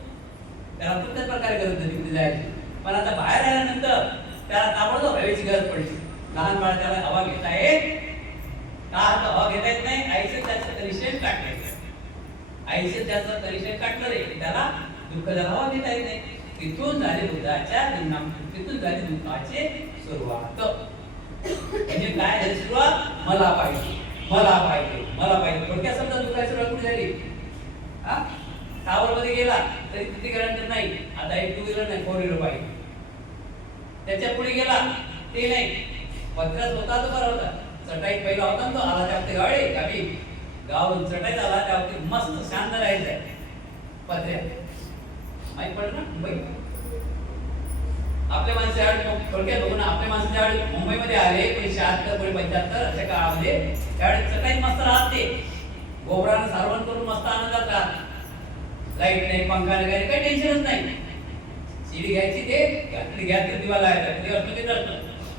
त्याला कुठल्याच प्रकारे गरज नाही तिथे जायची. पण आता बाहेर आल्यानंतर त्याला ताबडतोब हवेची गरज पडली. लहान बाळ त्याला हवा घेता येत का? हवा घेता येत नाही. आईचं त्याचं कलिशेन काढलंय, आईचं त्याचं कलिशेन काढलं रे, त्याला दुःख झालं, हवा घेता येत नाही. तिथून झाली बुद्धाच्या जन्मापासून तिथून झाली दुःखाची सुरुवात. म्हणजे काय झाली सुरुवात? मला पाहिजे, मला पाहिजे, मला पाहिजे. थोडक्यात समजा दुःखाची सुरुवात कुठे झाली? टावर मध्ये गेला तरी तिथे गेल्यानंतर नाही, आता एक 2 व्हीलर नाही 4 व्हीलर पाहिजे. त्याच्या पुढे गेला ते नाही, पत्र्यात होता तो बरा होता. चटाईत पहिला होता तो आला त्या गावी गावून चटाईत आला त्या मस्त शांत राहायचंय पत्र्यात. माहित पडलं ना मुंबई. आपल्या माणसं त्यावेळी थोडक्यात बघू ना, आपल्या माणसं ज्यावेळी मुंबईमध्ये आले 76 कोणी 75 अशा काळामध्ये, त्यावेळी चटाईत मस्त राहते, गोबरानं सारवण करून मस्त आनंदात राहत. लाईट नाही, पंखा नाही, काही टेन्शनच नाही. शिडी घ्यायची ते घ्यायचं, दिवा लावायचा, दिवस म्हणजे नसतं,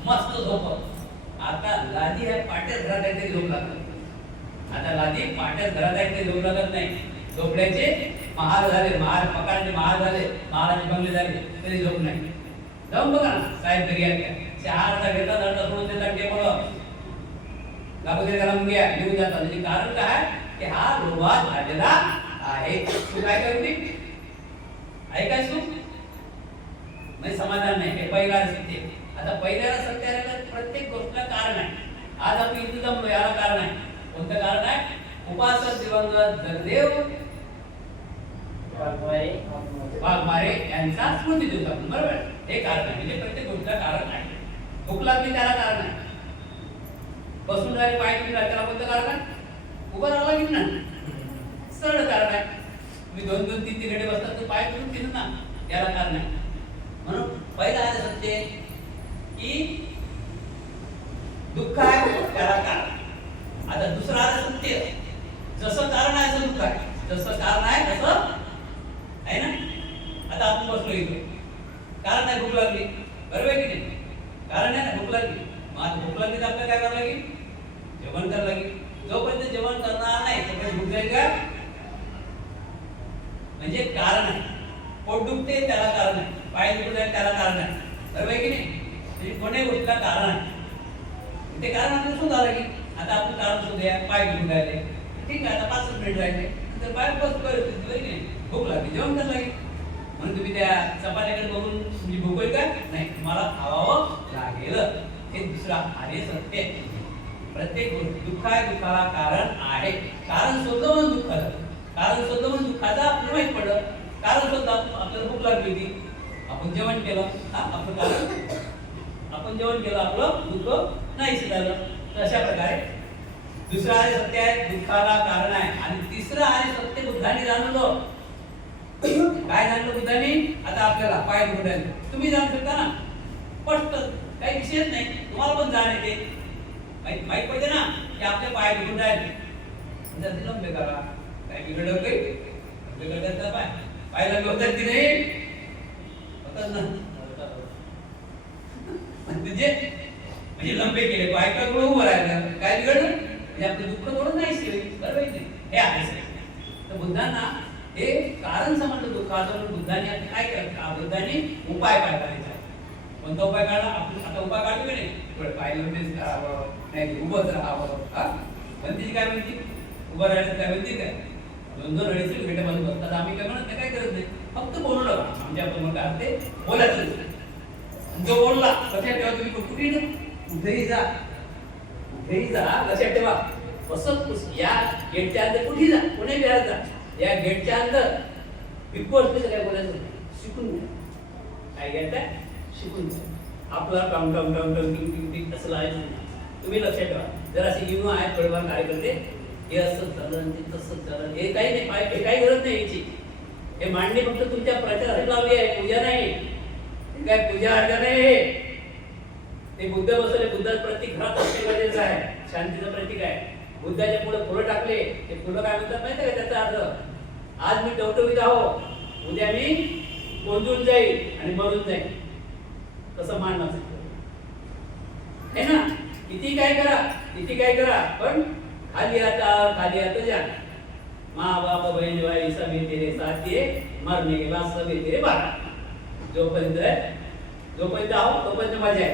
मस्त झोपत. आता लादी ह्या पाट्याच घरात आहे तरी झोप लागत. आता लादी पाट्याच घरात आहे तरी झोप लागत नाही. झोपड्याचे महाल झाले, मकानाचे महाल झाले, महालाचे बंगले झाले तरी झोप नाही. जाऊन बघा ना, साहेब घरी आले 4चा घेतात, 8चा सोडून देतात, टेबल लागू दे त्याला मुंग्या निघून जातात. म्हणजे कारण काय की हा लोभात झालेला आहे. तू काय करते? ऐकाय सुख म्हणजे समाधान नाही. हे पहिला सत्य. आता पहिल्याला सत्याला प्रत्येक गोष्टीला कारण आहे. आज आपण इथे जमलो याला कारण आहे. कोणतं कारण आहे? उपासक दिवंगत जगदेव वाघमारे यांचा स्मृती दिवस, बरोबर. हे कारण आहे. म्हणजे प्रत्येक गोष्टीला कारण आहे. भूक लागली त्याला कारण आहे. बसून राहिले पाय तुम्ही त्याला कोणतं कारण आहे? उभं राहावं लागेल ना, सरळ कारण आहे. तुम्ही 2-2, 3-3 घंटे बसतात तर पाय फिरून फिरून ना, याला कारण आहे. म्हणून पहिला आहे सत्य की दुःख आहे त्याला कारण. आता दुसरं आहे सत्य, जसं कारण आहे तसं दुःख आहे, जसं कारण आहे तसं आहे ना. आता आपण बसलो इथे, कारण आहे भूक लागली, बरोबर आहे की नाही? कारण आहे ना भूक लागली. मग भूक लागली तर आपल्याला काय करावं लागेल? जेवण करावं लागेल. जोपर्यंत जेवण करणार नाही तोपर्यंत भूक जाईल का? म्हणजे कारण आहे. पोट दुखते त्याला कारण आहे, पाय दुखत आहे त्याला कारण आहे, बरोबर आहे की नाही? म्हणजे कोणत्याही गोष्टीला कारण आहे. ते कारण आपल्याला शोधावं लागेल. आता आपण कारण शोधूया. पाय दुखून राहिले, ठीक आहे, आता 5 मिनिट राहिले नंतर पाय बस परिस्थिती, बरोबर की नाही? भूक लागली, जेवण करावं लागेल. म्हणून तुम्ही त्या चपात्याकडे बघून तुमची भूक होईल का? नाही, तुम्हाला खावावं लागेल. हे दुसरा आर्य सत्य. प्रत्येक गोष्ट दुःख आहे, दुःखाला कारण आहे. कारण शोधलं म्हणून दुःख झालं, कारण शोधलं म्हणून दुःखाचं आपल्याला माहित पडलं. कारण शोधलं, आपल्याला भूक लागली होती, आपण जेवण केलं, आपलं कारण आपण जेवण केलं, आपलं दुःख नाही झालं. अशा प्रकारे दुसरं आर्य सत्य आहे, दुःखाला कारण आहे. आणि तिसरं आर्य सत्य बुद्धाने जाणवलं आपल्याला पाय धुण्याने तुम्ही जाऊ शकता ना स्पष्ट काही विषयच नाही तुम्हाला पण जाण येते माहित पाहिजे ना की आपले पाय धुवून राहिले जर लंबे करा काय बिघडलं काही बिघडलं पाय पायला होतात की नाही होतात ना म्हणजे लंबे केले पाय का उभं राहिलं काय बिघडलं म्हणजे आपलं दुःख थोडं नाही बरोबर नाही हे आहे तर बुद्धांना हे कारण समजलं दुःखाचं बुद्धांनी काय केलं बुद्धांनी उपाय काय करायचा कोणता उपाय काढला आपण आता उपाय काढतो की नाही पाय लंबेच राहावं नाही उभंच राहावं हा म्हणते काय म्हणते उभं राहायचं काय म्हणते काय 2-2 अडीच मिनिटामध्ये बसतात आम्ही काय म्हणत काय करत नाही फक्त बोललो आमच्या आपण काय ते बोलायचं जो बोलला लक्षात ठेवा तुम्ही कुठेही जा लक्षात ठेवा कसं या गेटच्या अंदर कुठे जा कोणी फिरायला जा या गेटच्या अंदर बिग बॉस काय बोलायचं शिकून काय घ्यायचं शिकून आपला काउंट असं लावायचं तुम्ही लक्षात ठेवा जर असे युवा आहेत थोडेफार कार्यकर्ते हे असं झालं ते तसंच झालं हे काही नाही हे काही गरज नाही याची हे मांडणी फक्त तुमच्या प्रचारासाठी लावली आहे पूजा नाही काय पूजा अर्चा नाही ते बुद्ध बसवले बुद्धाचं प्रतीक घरात असणे गरजेचं आहे शांतीचं प्रतीक आहे बुद्धाच्या पुढे फुलं टाकले ते फुलं काय म्हणतात माहिती आहे का त्याचा अर्थ आज मी टवटवीत आहो उद्या मी गोंधळून जाईल आणि मरून जाईल कसं मानणं आहे ना किती काय करा पण खाली आता जा माँ बाप बहन भाई सभी तेरे साथ दिए मरने के बाद सभी तेरे बाहर जोपर्यंत आहो तोपर्यंत मजा आहे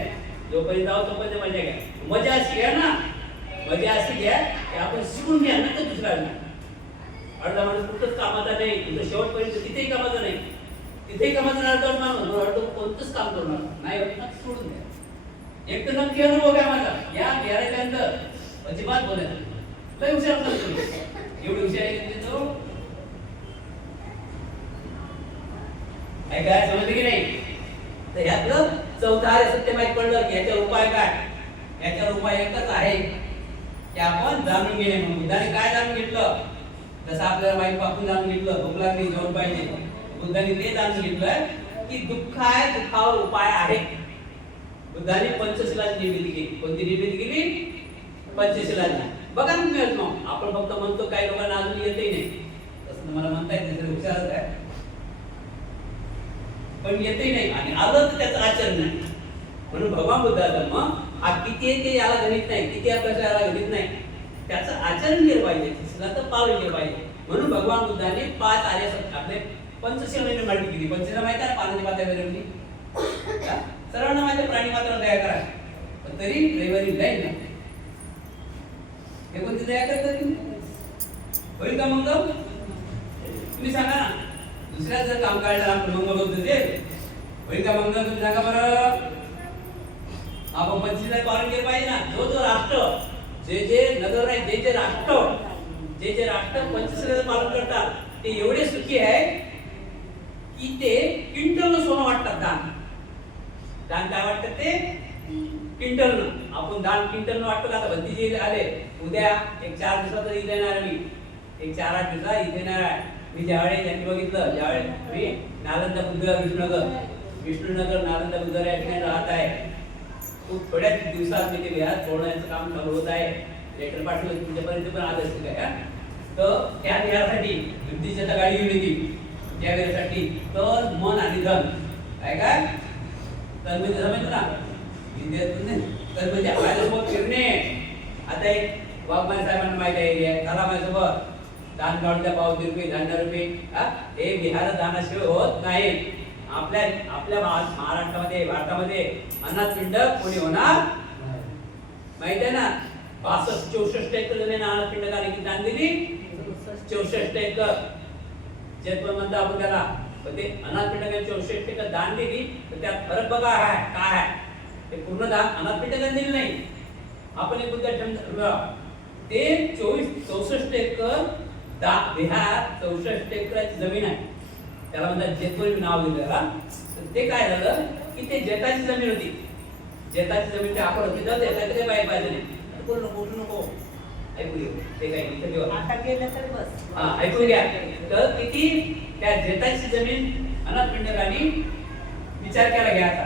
जोपर्यंत आहो तोपर्यंत मजा घ्या मजा अशी घ्या की आपण शिकून घ्या ना तर दुसरा नाही अर्धा माणूस कुठंच कामाचा नाही तुझं शेवटपर्यंत तिथेही कामाचा नाही तिथेही कामाचा नाही अर्धा माणूस अर्ध कोणतंच काम करणार नाही सोडून द्या एक तर नक्की अनुभव काय माझा या बिहाराच्या अंदर अजिबात बोलायचं लय हुशार एवढी हुशार आहे तो काय समजलं की नाही तर ह्यातलं चौथा सत्य माहित पडलं की याचा उपाय काय याचा उपाय एकच आहे की आपण जाणून घेणे म्हणून बुद्धाने काय जाणून घेतलं जसं आपल्याला माहित पासून जाणून घेतलं भूक लागली जेवण पाहिजे बुद्धाने ते जाणून घेतलं की दुःख आहे दुःखावर उपाय आहे बुद्धाने पंचशिलाची निर्मिती केली कोणती निर्मिती केली पंचशिलाची बघा ना तुम्ही आपण फक्त म्हणतो काही लोकांना अजून येतही नाही तसं तुम्हाला म्हणता येत नाही हुशारच आहे पण येतही नाही आणि आलं तर त्याचं आचरण नाही म्हणून भगवान बुद्धाचा धर्म हा किती येते याला गणित नाही किती अभ्यास याला गणित नाही त्याचं आचरण केलं पाहिजे शिला तर पालन केलं पाहिजे म्हणून भगवान बुद्धाने 5 आर्य सत्य आपले पंचशिला निर्माण केली पंचशिला माहिती आहे पाण्याची पातळी सर्वांना माहिती प्राणी मात्र दया करा पण तरी रविवारी जाईल ना हे कोणती दया करतात होईल का मग तुम्ही सांगा ना दुसऱ्या जर काम काढलं आपण मंगळ होतं ते होईल का मंगळ तुम्ही सांगा बरं आपण पंचशिला पालन केलं पाहिजे ना जो राष्ट्र जे नगर आहे जे राष्ट्र पंचशिलाचं पालन करतात ते एवढे सुखी आहे की ते क्विंटल सोनं वाटतात दान काय वाटतं ते क्विंटल आपण दान क्विंटल वाटतो का आता भंतीजी आले उद्या एक 4 दिवसात इथे येणार मी एक 4-8 दिवसात इथे येणार आहे मी ज्यावेळेस त्यांनी बघितलं ज्यावेळेस मी नालंदा बुद्ध विष्णुनगर नालंदा बुद्ध या ठिकाणी राहत आहे खूप थोड्याच दिवसात मी ते बिहार सोडण्याचं काम चालू होत आहे लेटर पाठवलं तुमच्यापर्यंत पण आलं असतं काय तर त्या बिहारसाठी बुद्धीची आता गाडी घेऊन येते त्या वेळेसाठी तर मन आणि धन काय तर मी समजलं ना तर म्हणजे माझ्यासोबत फिरणे आता एक वाघमारे साहेबांना माहिती आहे त्याला माझ्यासोबत दान काढून द्या ₹50 ₹10 हे बिहार दानाशिवाय होत नाही आपल्या महाराष्ट्रामध्ये भारतामध्ये अनाथ पिंड कोणी होणार माहिती आहे ना 64 एकर जमीन अनाथ पिंड कारण दान दिली 64 एकर जे पण म्हणतो आपण त्याला पण ते अनाथ पिंड 64 एकर दान दिली तर त्यात फरक बघा काय आहे ते पूर्ण दान अनाथ पिंड दिली नाही आपण एक मुद्दा ते 64 एकर बिहार 64 एकराची जमीन आहे त्याला म्हणतात जेतपूर नाव दिलं त्याला ते काय झालं की ते जेताची जमीन होती जेताची जमीन ते आपण होती तर त्याच्याकडे बाई पाहिजे नाही बोलू नको ऐकू घे ते काय इथे आता गेलं तर बस ऐकून घ्या तर किती त्या जेताची जमीन अनाथ पिंडकांनी विचार केला घ्यायचा,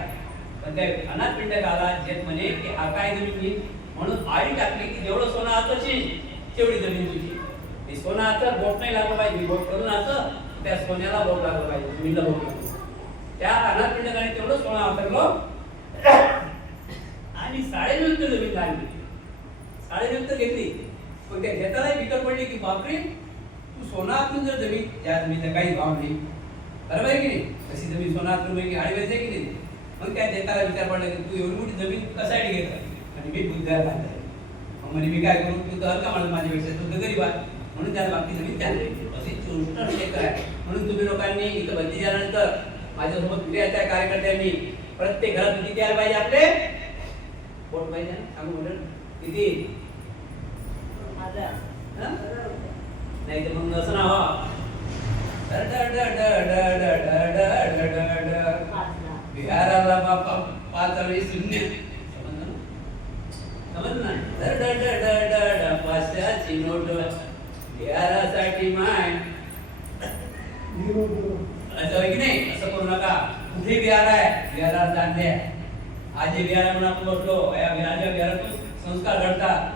पण त्या अनाथ पिंडकाला जेत म्हणे की हा काय जमीन घे, म्हणून आळी टाकली की जेवढं सोनं आतशी तेवढी जमीन तुझी. हे सोनं आतर बोट नाही लागलं पाहिजे, बोट करून असं त्या सोन्याला बोट लागलं पाहिजे, जमीनला बोट लागलं. त्या अनाथ पिंडकाने तेवढं सोनं आतरलं आणि 9.5 जमीन लागली. 9.5 घेतली, पण त्या घेताना विकत पडली की बापरे तू सोना आतून जर जमीन, ज्या जमीनचा काही भाव नाही, बरोबर आहे की नाही, तशी जमीन सोना आतून की आडी व्हायचं की नाही. मग त्या देताना विचार पडला की तू एवढी मोठी जमीन कशासाठी घेत, आणि मी बुद्धाला बांधताय. मग म्हणे मी काय करू, तू तर का म्हणत माझ्यापेक्षा, तू तर गरीब आहे, म्हणून त्याला बाकी जमीन त्याला अशी 64 एकर आहे. म्हणून तुम्ही लोकांनी इथं बंदी झाल्यानंतर माझ्यासोबत उद्या त्या कार्यकर्त्यांनी प्रत्येक घरात किती आले पाहिजे, आपले बोट पाहिजे ना, सांगू म्हणून किती नाही तर मग असं ना बिहाराला बापा 5.0 समज ना, 500ची नोट बिहारासाठी माय असं की नाही, असं करू नका. कुठे बिहार आहे, बिहारात जाण द्या. आज बिहार म्हणून आपण बसलो, या बिहारच्या बिहारातून संस्कार घडतात.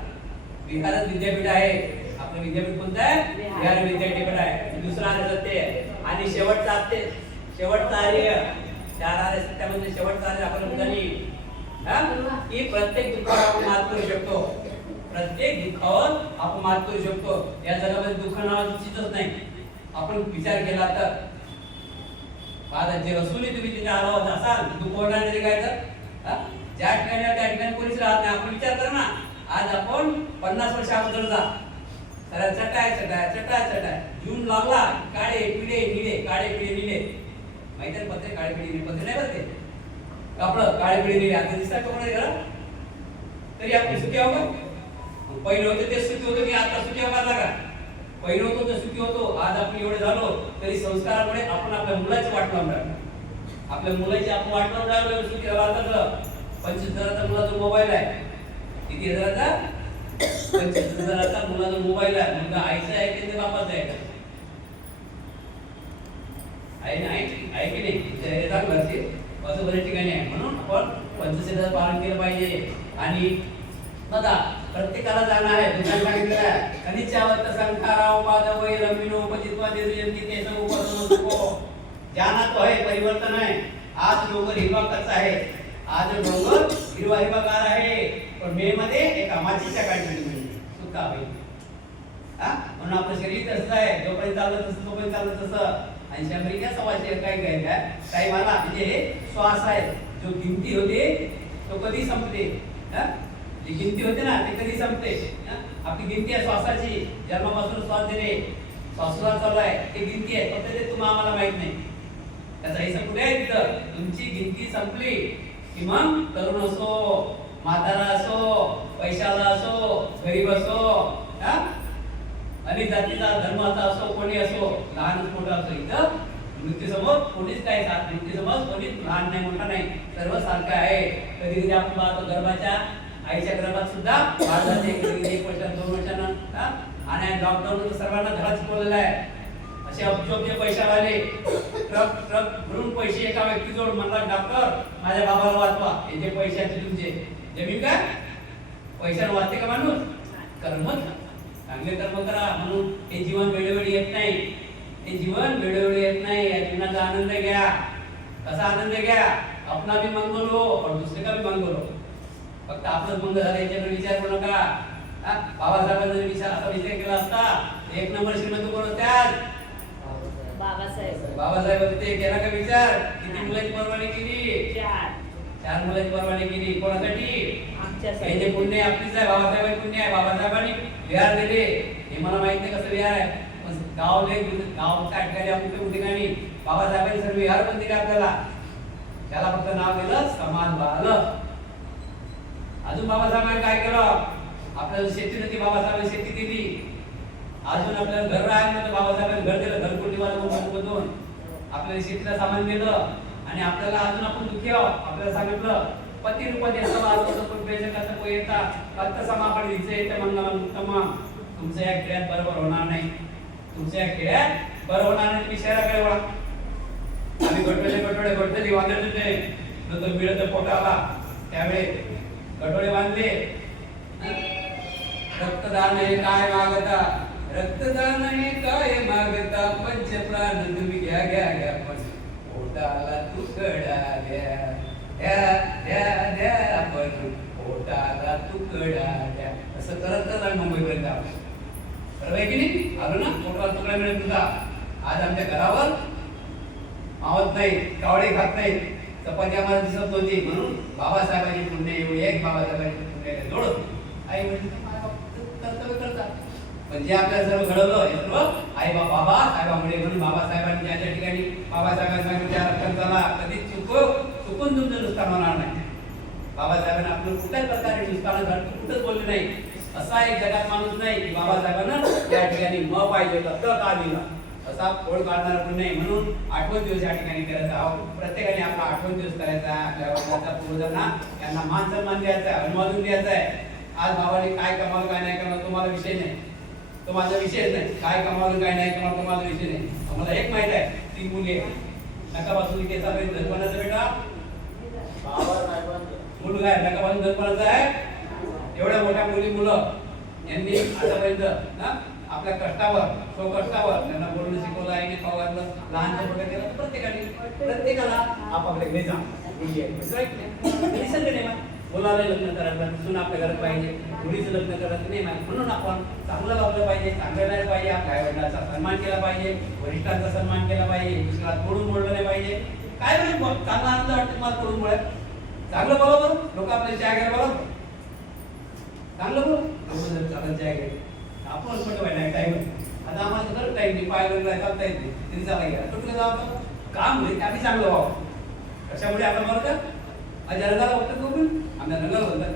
बिहारात विद्यापीठ आहे, आपलं विद्यापीठ कोणतं आहे, बिहार विद्यापीठ आहे. दुसरा आले सत्य आणि शेवटचा आर्य, 4 आर्य सत्यामध्ये शेवटचा आर्य आपल्या मुलांनी की प्रत्येक दुःखावर आपण मात करू शकतो, प्रत्येक दुःखावर आपण मात करू शकतो. या जगामध्ये दुःख नावाची चीजच नाही. आपण विचार केला तर आता जे रसूली तुम्ही तिथे आलो असाल, दुःख ओढणारे काय तर ज्या ठिकाणी त्या ठिकाणी कोणीच राहत नाही. आपण विचार करा ना, आज आपण 50 वर्ष अगोदर जा, तर चटाय जून लागला, काळे पिळे निळे, काळे पिळे निळे, माहिती आहे पत्रे, काळे पिळे निळे पत्रे नाही बरं ते कापड, काळे पिळे निळे आता दिसतात का कोणाला घरात, तरी आपण सुखी आहो का? पहिलं होतं ते सुखी होतं की आता सुखी आहो का? पहिलं होतं तर सुखी होतो. आज आपण एवढे झालो तरी संस्कारामुळे आपण आपल्या मुलाची वाट लावून राहिलो, आपल्या मुलाची आपण वाट लावून राहिलो. सुखी राहतात 25,000चा मुलाचा मोबाईल आहे, किती हजाराचा, 25,000चा मुलाचा मोबाईल आहे. मुलगा आईचा आहे की ते बापाचा आहे, आहे की नाही, हे चांगलं असेल असं बऱ्याच ठिकाणी आहे. म्हणून आपण पंचशीलाचं पालन केलं पाहिजे. आणि बघा प्रत्येकाला जाणं आहे, दुकान सांगितलेलं आहे, अनिच्छावत संखाराव पाद वै रमिनो उपजित्वा देवयंती ते सब उपसमो जाना तो है परिवर्तन है. आज डोंगर हिरवा कच्चा आहे, आज डोंगर हिरवागार आहे, पण मे मध्ये एका माचीच्या काठीमध्ये सुका आहे. म्हणून आपलं शरीर तसं आहे, जोपर्यंत चाललं तसं तोपर्यंत चाललं तसं. आणि 100 घ्या 125 काही मला म्हणजे हे श्वास आहे, जो गिनती होते तो कधी संपते, जी गिनती होते ना ते कधी संपते. आपली गिनती आहे श्वासाची, जन्मापासून श्वास देणे, श्वासोच्छ्वास चालू आहे, ते गिनती आहे, फक्त ते तुम्हाला आम्हाला माहित नाही. त्याचा हिस्सा कुठे आहे, तिथं तुमची गिनती संपली की मग तरुण असो, म्हातारा असो, पैशाला असो, गरीब असो, आणि जातीचा धर्माचा असो, कोणी असो, लहान मोठा असो, इथं मृत्यूसमोर कोणीच काय साथ, मृत्यूसमोर कोणीच लहान नाही मोठा नाही, सर्व सारखं आहे. कधी कधी आपण पाहतो गर्भाच्या आईच्या गर्भात सुद्धा बाळ जाते, कधी 1 वर्ष 2 वर्षांना. आणि लॉकडाऊन सर्वांना धडा शिकवलेला आहे. असे अब्जोबचे पैशावाले ट्रक भरून पैसे एका व्यक्तीजवळ म्हणला, डॉक्टर माझ्या बाबाला वाचवा, याचे पैशाचे तुमचे जमीन काय पैशाने वाचते का माणूस? कर्म चांगले कर्म करा. म्हणून हे जीवन वेळोवेळी येत नाही, हे जीवन वेळोवेळी येत नाही. या जीवनाचा आनंद घ्या. कसा आनंद घ्या? अपना भी मंगल हो और दूसरे का भी मंगल हो. फक्त आपलंच मंगल झालं याच्याकडे विचार करू नका. बाबासाहेबांचा विचार असा विचार केला असता 1 नंबर श्रीमंत कोण होत्यात? बाबासाहेब होते. केला का विचार? किती मुलांची परवानगी केली? 4 मुलांची परवानगी केली. कोणासाठी? हे पुण्य आपलीच आहे, बाबासाहेबांचे पुण्य आहे. बाबासाहेबांनी विहार दिले, हे मला माहित नाही कसं विहार आहे, गाव त्या ठिकाणी आपण ठिकाणी बाबासाहेबांनी सर्व विहार पण दिले आपल्याला. त्याला फक्त नाव दिलं समाज बाल. अजून बाबासाहेबांनी काय केलं? आपल्याला शेती नव्हती, बाबासाहेबांनी शेती दिली. अजून आपल्याला घर राहायला नव्हतं, बाबासाहेबांनी घर दिलं, घरकुटीवाला आपल्याला शेतीला सामान दिलं. आणि आपल्याला अजून आपण दुःखी आहोत, आपल्याला सांगितलं पती रूपात येतं वाजवतं पण पैसे कसं को येतात फक्त समापडी दिसे येते मंगलम उत्तम. तुमचं या खेळात बरोबर होणार नाही, तुमच्या या खेळात बरोबर होणार नाही. तुम्ही शहराकडे वळा. गडतरी बांधायचे ते नंतर मिळत पोटाला त्यावेळे गडोळे बांधले. रक्तदान हे काय मागता, रक्तदान हे काय मागता, पंचप्राण तुम्ही घ्या घ्या घ्या, पण पोटाला तुकडा द्या द्या द्या, पण पोटाला तुकडा द्या. असं करत करत मुंबईपर्यंत आलो. बरोबर आहे की नाही? आलो ना, पोटाला तुकडा मिळत होता. आज आमच्या घरावर मावत नाही, कावळे खात नाही, चपाती आम्हाला दिसत होती, म्हणून बाबासाहेबांची पुण्य येऊ, एक बाबासाहेबांची पुण्य जोड. आई म्हणजे कर्तव्य करतात, पण जे आपल्याला सर्व घडवलं हे सर्व आई बाबा साहेबांमुळे. म्हणून बाबासाहेबांनी ज्या ज्या ठिकाणी बाबासाहेबांनी त्या रक्षणाला कधी चुकून तुमचं नुकसान होणार नाही. बाबासाहेबांना आपलं कुठल्याच प्रकारे नुकसानासाठी कुठंच बोलले नाही. असा एक जगात माणूस नाही की बाबासाहेबांना त्या ठिकाणी म पाहिजे होता का दिला असा फोड काढणारा कोण नाही. म्हणून आठवण दिवस या ठिकाणी करत आहोत. प्रत्येकाने आपला आठवण दिवस करायचा आहे. आपल्या वडिलांचा पूर्वजांना यांना मान सन्मान द्यायचा आहे, अभिवादन द्यायचं आहे. आज बाबाने काय कमाल काय नाही कमाल तुम्हाला विषय नाही, तो माझा विषय नाही. काय कमाल काय नाही कमाल तो माझा विषय नाही. आम्हाला एक माहित आहे, 3 मुली आहे. नकापासून केसा पर्यंत धनपणाचा बेटा मुलगा आहे, नकापासून धनपणाचा आहे. एवढ्या मोठ्या मुलं यांनी आतापर्यंत ना आपल्या कष्टावर स्वकष्टावर त्यांना बोलणं शिकवलं आहे, खाऊ घातलं, लहानच्या मोठ्या केलं. प्रत्येकाला आपापल्या घरी जा मुलगी आहे निसर्ग नाही. मुलाला लग्न करायला सुन आपल्या घरात पाहिजे, मुलीचं लग्न करायचं नाही माहिती. म्हणून आपण चांगलं वागलं पाहिजे, चांगलं राहिलं पाहिजे, आपल्या आई वडिलांचा सन्मान केला पाहिजे, वरिष्ठांचा सन्मान केला पाहिजे, दुसऱ्याला तोडून बोललं नाही पाहिजे. काय म्हणजे चांगला आनंद वाटतो तुम्हाला तोडून बोलाय, चांगलं बरोबर लोक आपल्याला चहा घ्यायला बरोबर चांगलं बोल लोक जर चालत चहा घ्यायला आपण म्हटलं पाहिजे टाईम. आता आम्हाला खरं टाईम नाही, पाय वगैरे चालता येत नाही तरी चाला घ्या कुठलं जावं काम होईल आम्ही चांगलं व्हावं. कशामुळे आपण बरं का माझ्या रंगाला बघतात बघून आमच्या रंगाला बोलतात,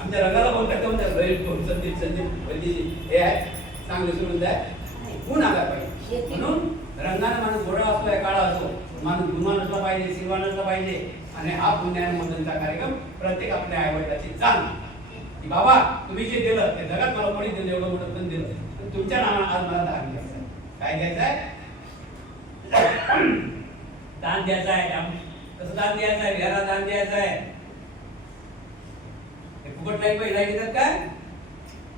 आमच्या रंगाला बोलतात का म्हणतात संदीप संदीप वल्ली हे आहे चांगले सोडून द्या गुण आला पाहिजे. म्हणून रंगाने माणूस गोडा असतो या काळा असतो, माणूस गुणवान असला पाहिजे, शिरवान असला पाहिजे. आणि हा पुण्यानुमोदनचा कार्यक्रम प्रत्येक आपल्या आई वडिलाची जाण की बाबा तुम्ही जे दिलं ते जगात मला कोणी दिलं, एवढं मोठं पण दिलं, तुमच्या नावानं आज मला दान द्यायचं आहे. काय द्यायचं आहे? दान द्यायचं आहे. कसं दान द्यायचं आहे? घराला दान द्यायचं आहे. फुकट लाईट पैसे देतात काय?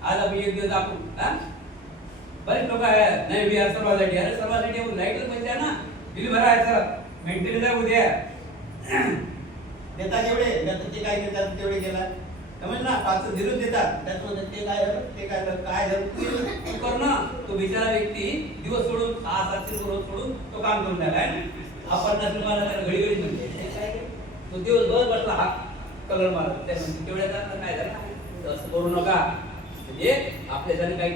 आज आपण एक दिवस आपण बरेच लोक आहे नाही बिहार सर्वासाठी, अरे सर्वासाठी येऊन लाईटच पैसे आहे ना, बिल भरायचं मेंटेनन्स आहे उद्या देतात जेवढे देतात ते काय देतात तेवढे गेला समज ना, 5 धीरून देतात त्यात ते काय काय तू कर ना. तो बिचारा व्यक्ती दिवस सोडून 6-7 रोज सोडून तो काम करून द्यायला आहे. हा 50 रुपयाला घडी घडी म्हणते तो दिवसभर बसला हा कलर मारत तेवढ्या काय झालं असं करू नका. म्हणजे आपल्याच्याने काही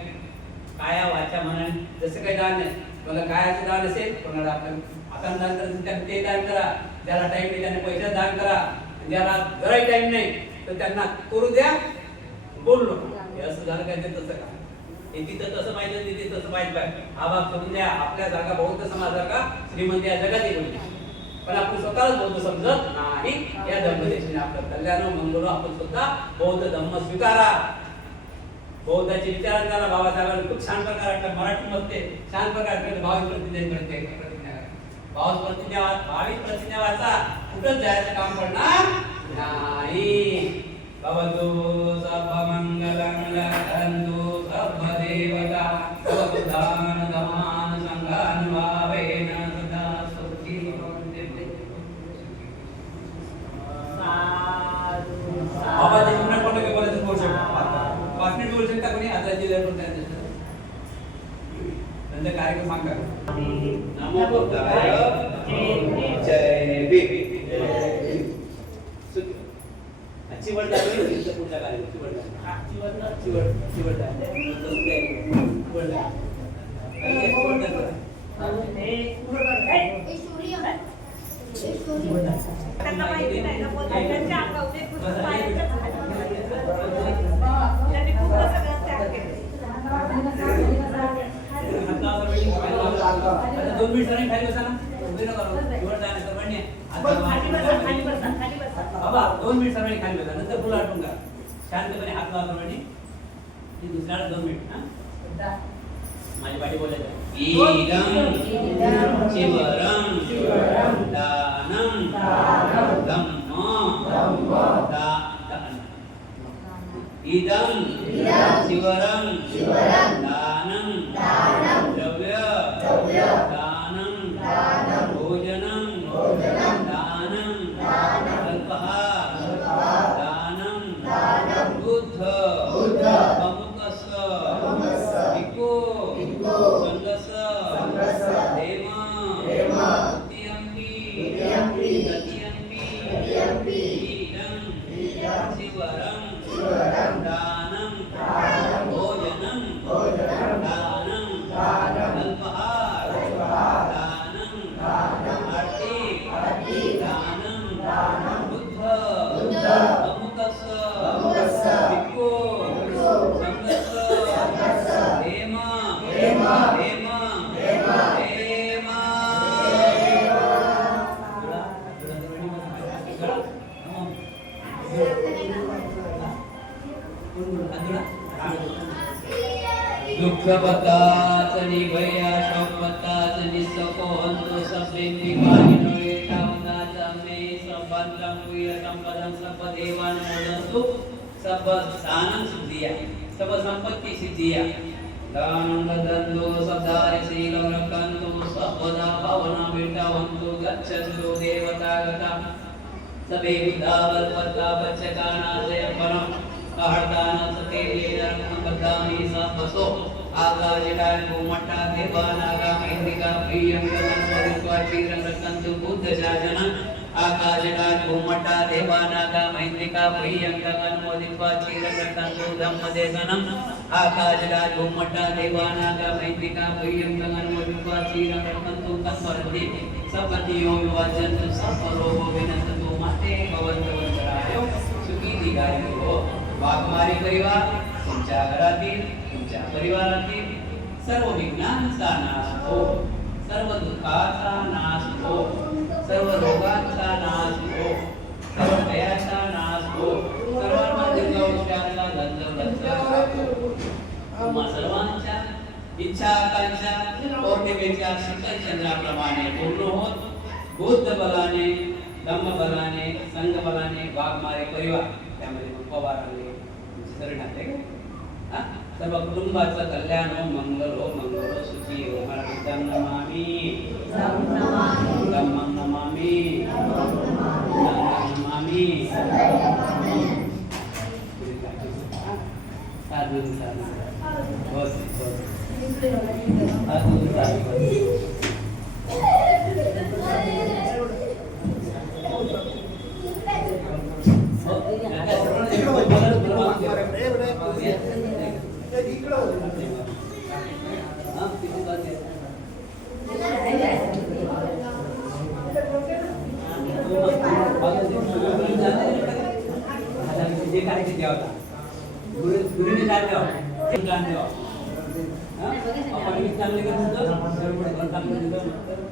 काया वाचा मनाने जसं काही दान नाही, मला कायाचं दान असेल कोणाला आपलं आता दान करायचं ते दान करा, ज्याला टाइम नाही त्याने पैसा दान करा, ज्याला जराही टाइम नाही तर त्यांना करू द्या, बोलू नका. हे असं झालं काय ते तसं का हे तिथं तसं पाहिजे तिथे तसं पाहिजे पाहिजे हा भाग सोडून द्या. आपल्या जागा बौद्ध समाजाचा श्रीमंत या जगात येईल पण आपण स्वतःच बौद्ध समजत नाही. या धर्मदेशाने आपलं कल्याण मंगळ आपण सुद्धा बौद्ध धर्म स्वीकारा. बौद्धाचे विचार करा. बाबासाहेबांनी खूप छान प्रकारे मराठीमध्ये छान प्रकारे भाविक प्रतिज्ञा भाविक प्रतिज्ञा वाचा, कुठंच जायचं काम पडणार नाही. भवतु सर्व मंगलं लभन्तु सर्व देवता सर्वदान धमान संगान भावेन सदा सुखी भवन्तु. आवाज येऊन कोणी काय बोलायचं बोलू शकता, 5 मिनिट बोलू शकता कोणी आता जिल्हा पण नंतर कार्यक्रम सांगा. नमो बुद्धाय जय भीम. चिवड झाली पुढच्या कार्यक्रम चिवड त्यांना माहिती नाही ना त्यांच्या अंगावरचे त्यांनी खूप सगळं त्याग केलं. 2 मिनिट सरांनी खाली बसा ना, उभे नका राहू. चिवड जाणे सर्वांनी बाबा 2 मिनिट सर्वांनी खाली बसा, नंतर फुलं आटून का शांतपणे हात लावा सर्वांनी. दुसऱ्याला 2 मिनिट हा माझी पाठी बोलायचं. ईदं चिवरं दानं इदं शिवरं दानं द्रव्य दानं भोजनं दानं अल्पः दानं बुद्ध अमुकस्य भिक्खु संघस्य देम उद्यम्पि गतियम्पि इदं शिवरं दानं भोजनं दानं अल्पः दानं आर्थिक दानं बुद्ध अमुकस्य भिक्खु संघस्य देम दुःख पताच निभया शोक पताच निस्सकोहंतो सब्बेंदिकाहिनो एतावदाच मे सबंतं कुय संपदं सबदेवान मोदन्तु सब दानं सिद्धिया सब संपत्ति सिद्धिया दानं ददन्तु सदारि शीलं रक्षन्तु सर्वदा भवना विटावन्तु गच्छन्तु देवतागता सबे विद्यावल्पता बच्चकानाशयपरं कहर्ताना सतेलेन बद्धामि सबसो आकाशडाय गोमट्टा देवानागा महिंदिका प्रियं गणपतित्वा क्षीरं रक्षन्तु बुद्धशासनं आकाशडाय गोमट्टा देवानागा महिंदिका प्रियं गणपतित्वा क्षीरं रक्षन्तु धम्मदेशनं आकाशडाय गोमट्टा देवानागा महिंदिका प्रियं गणपतित्वा क्षीरं रक्षन्तु तत्परति सपतियो विवाचन्तु सर्वरोगो विनशन्तु माते भवन्तु वंदरायो सुखी दीर्घायु वाघमारे परिवार तुमच्या घरातील तुमच्या परिवारातील सर्व विघ्नांचा नाश हो सर्व दुःखाचा नाश हो सर्व रोगांचा नाश हो सर्व भयाचा नाश हो सर्वांमध्ये गौशाला तुम्हा सर्वांच्या इच्छा आकांक्षा पौर्णिमेच्या शीतल चंद्राप्रमाणे पूर्ण होत बुद्ध बलाने धम्म बलाने संघ बलाने वाघमारे परिवार त्यामध्ये पवारांनी शरण आले का सर्व कुटुंबाचं कल्याण हो मंगल हो सुखी हो मला बुद्धं नमामि धम्मं नमामि संघं नमामि साधु बस साधु जे काय ते द्यावं गुरुने जाणलं आपण चांगले करतो गाणं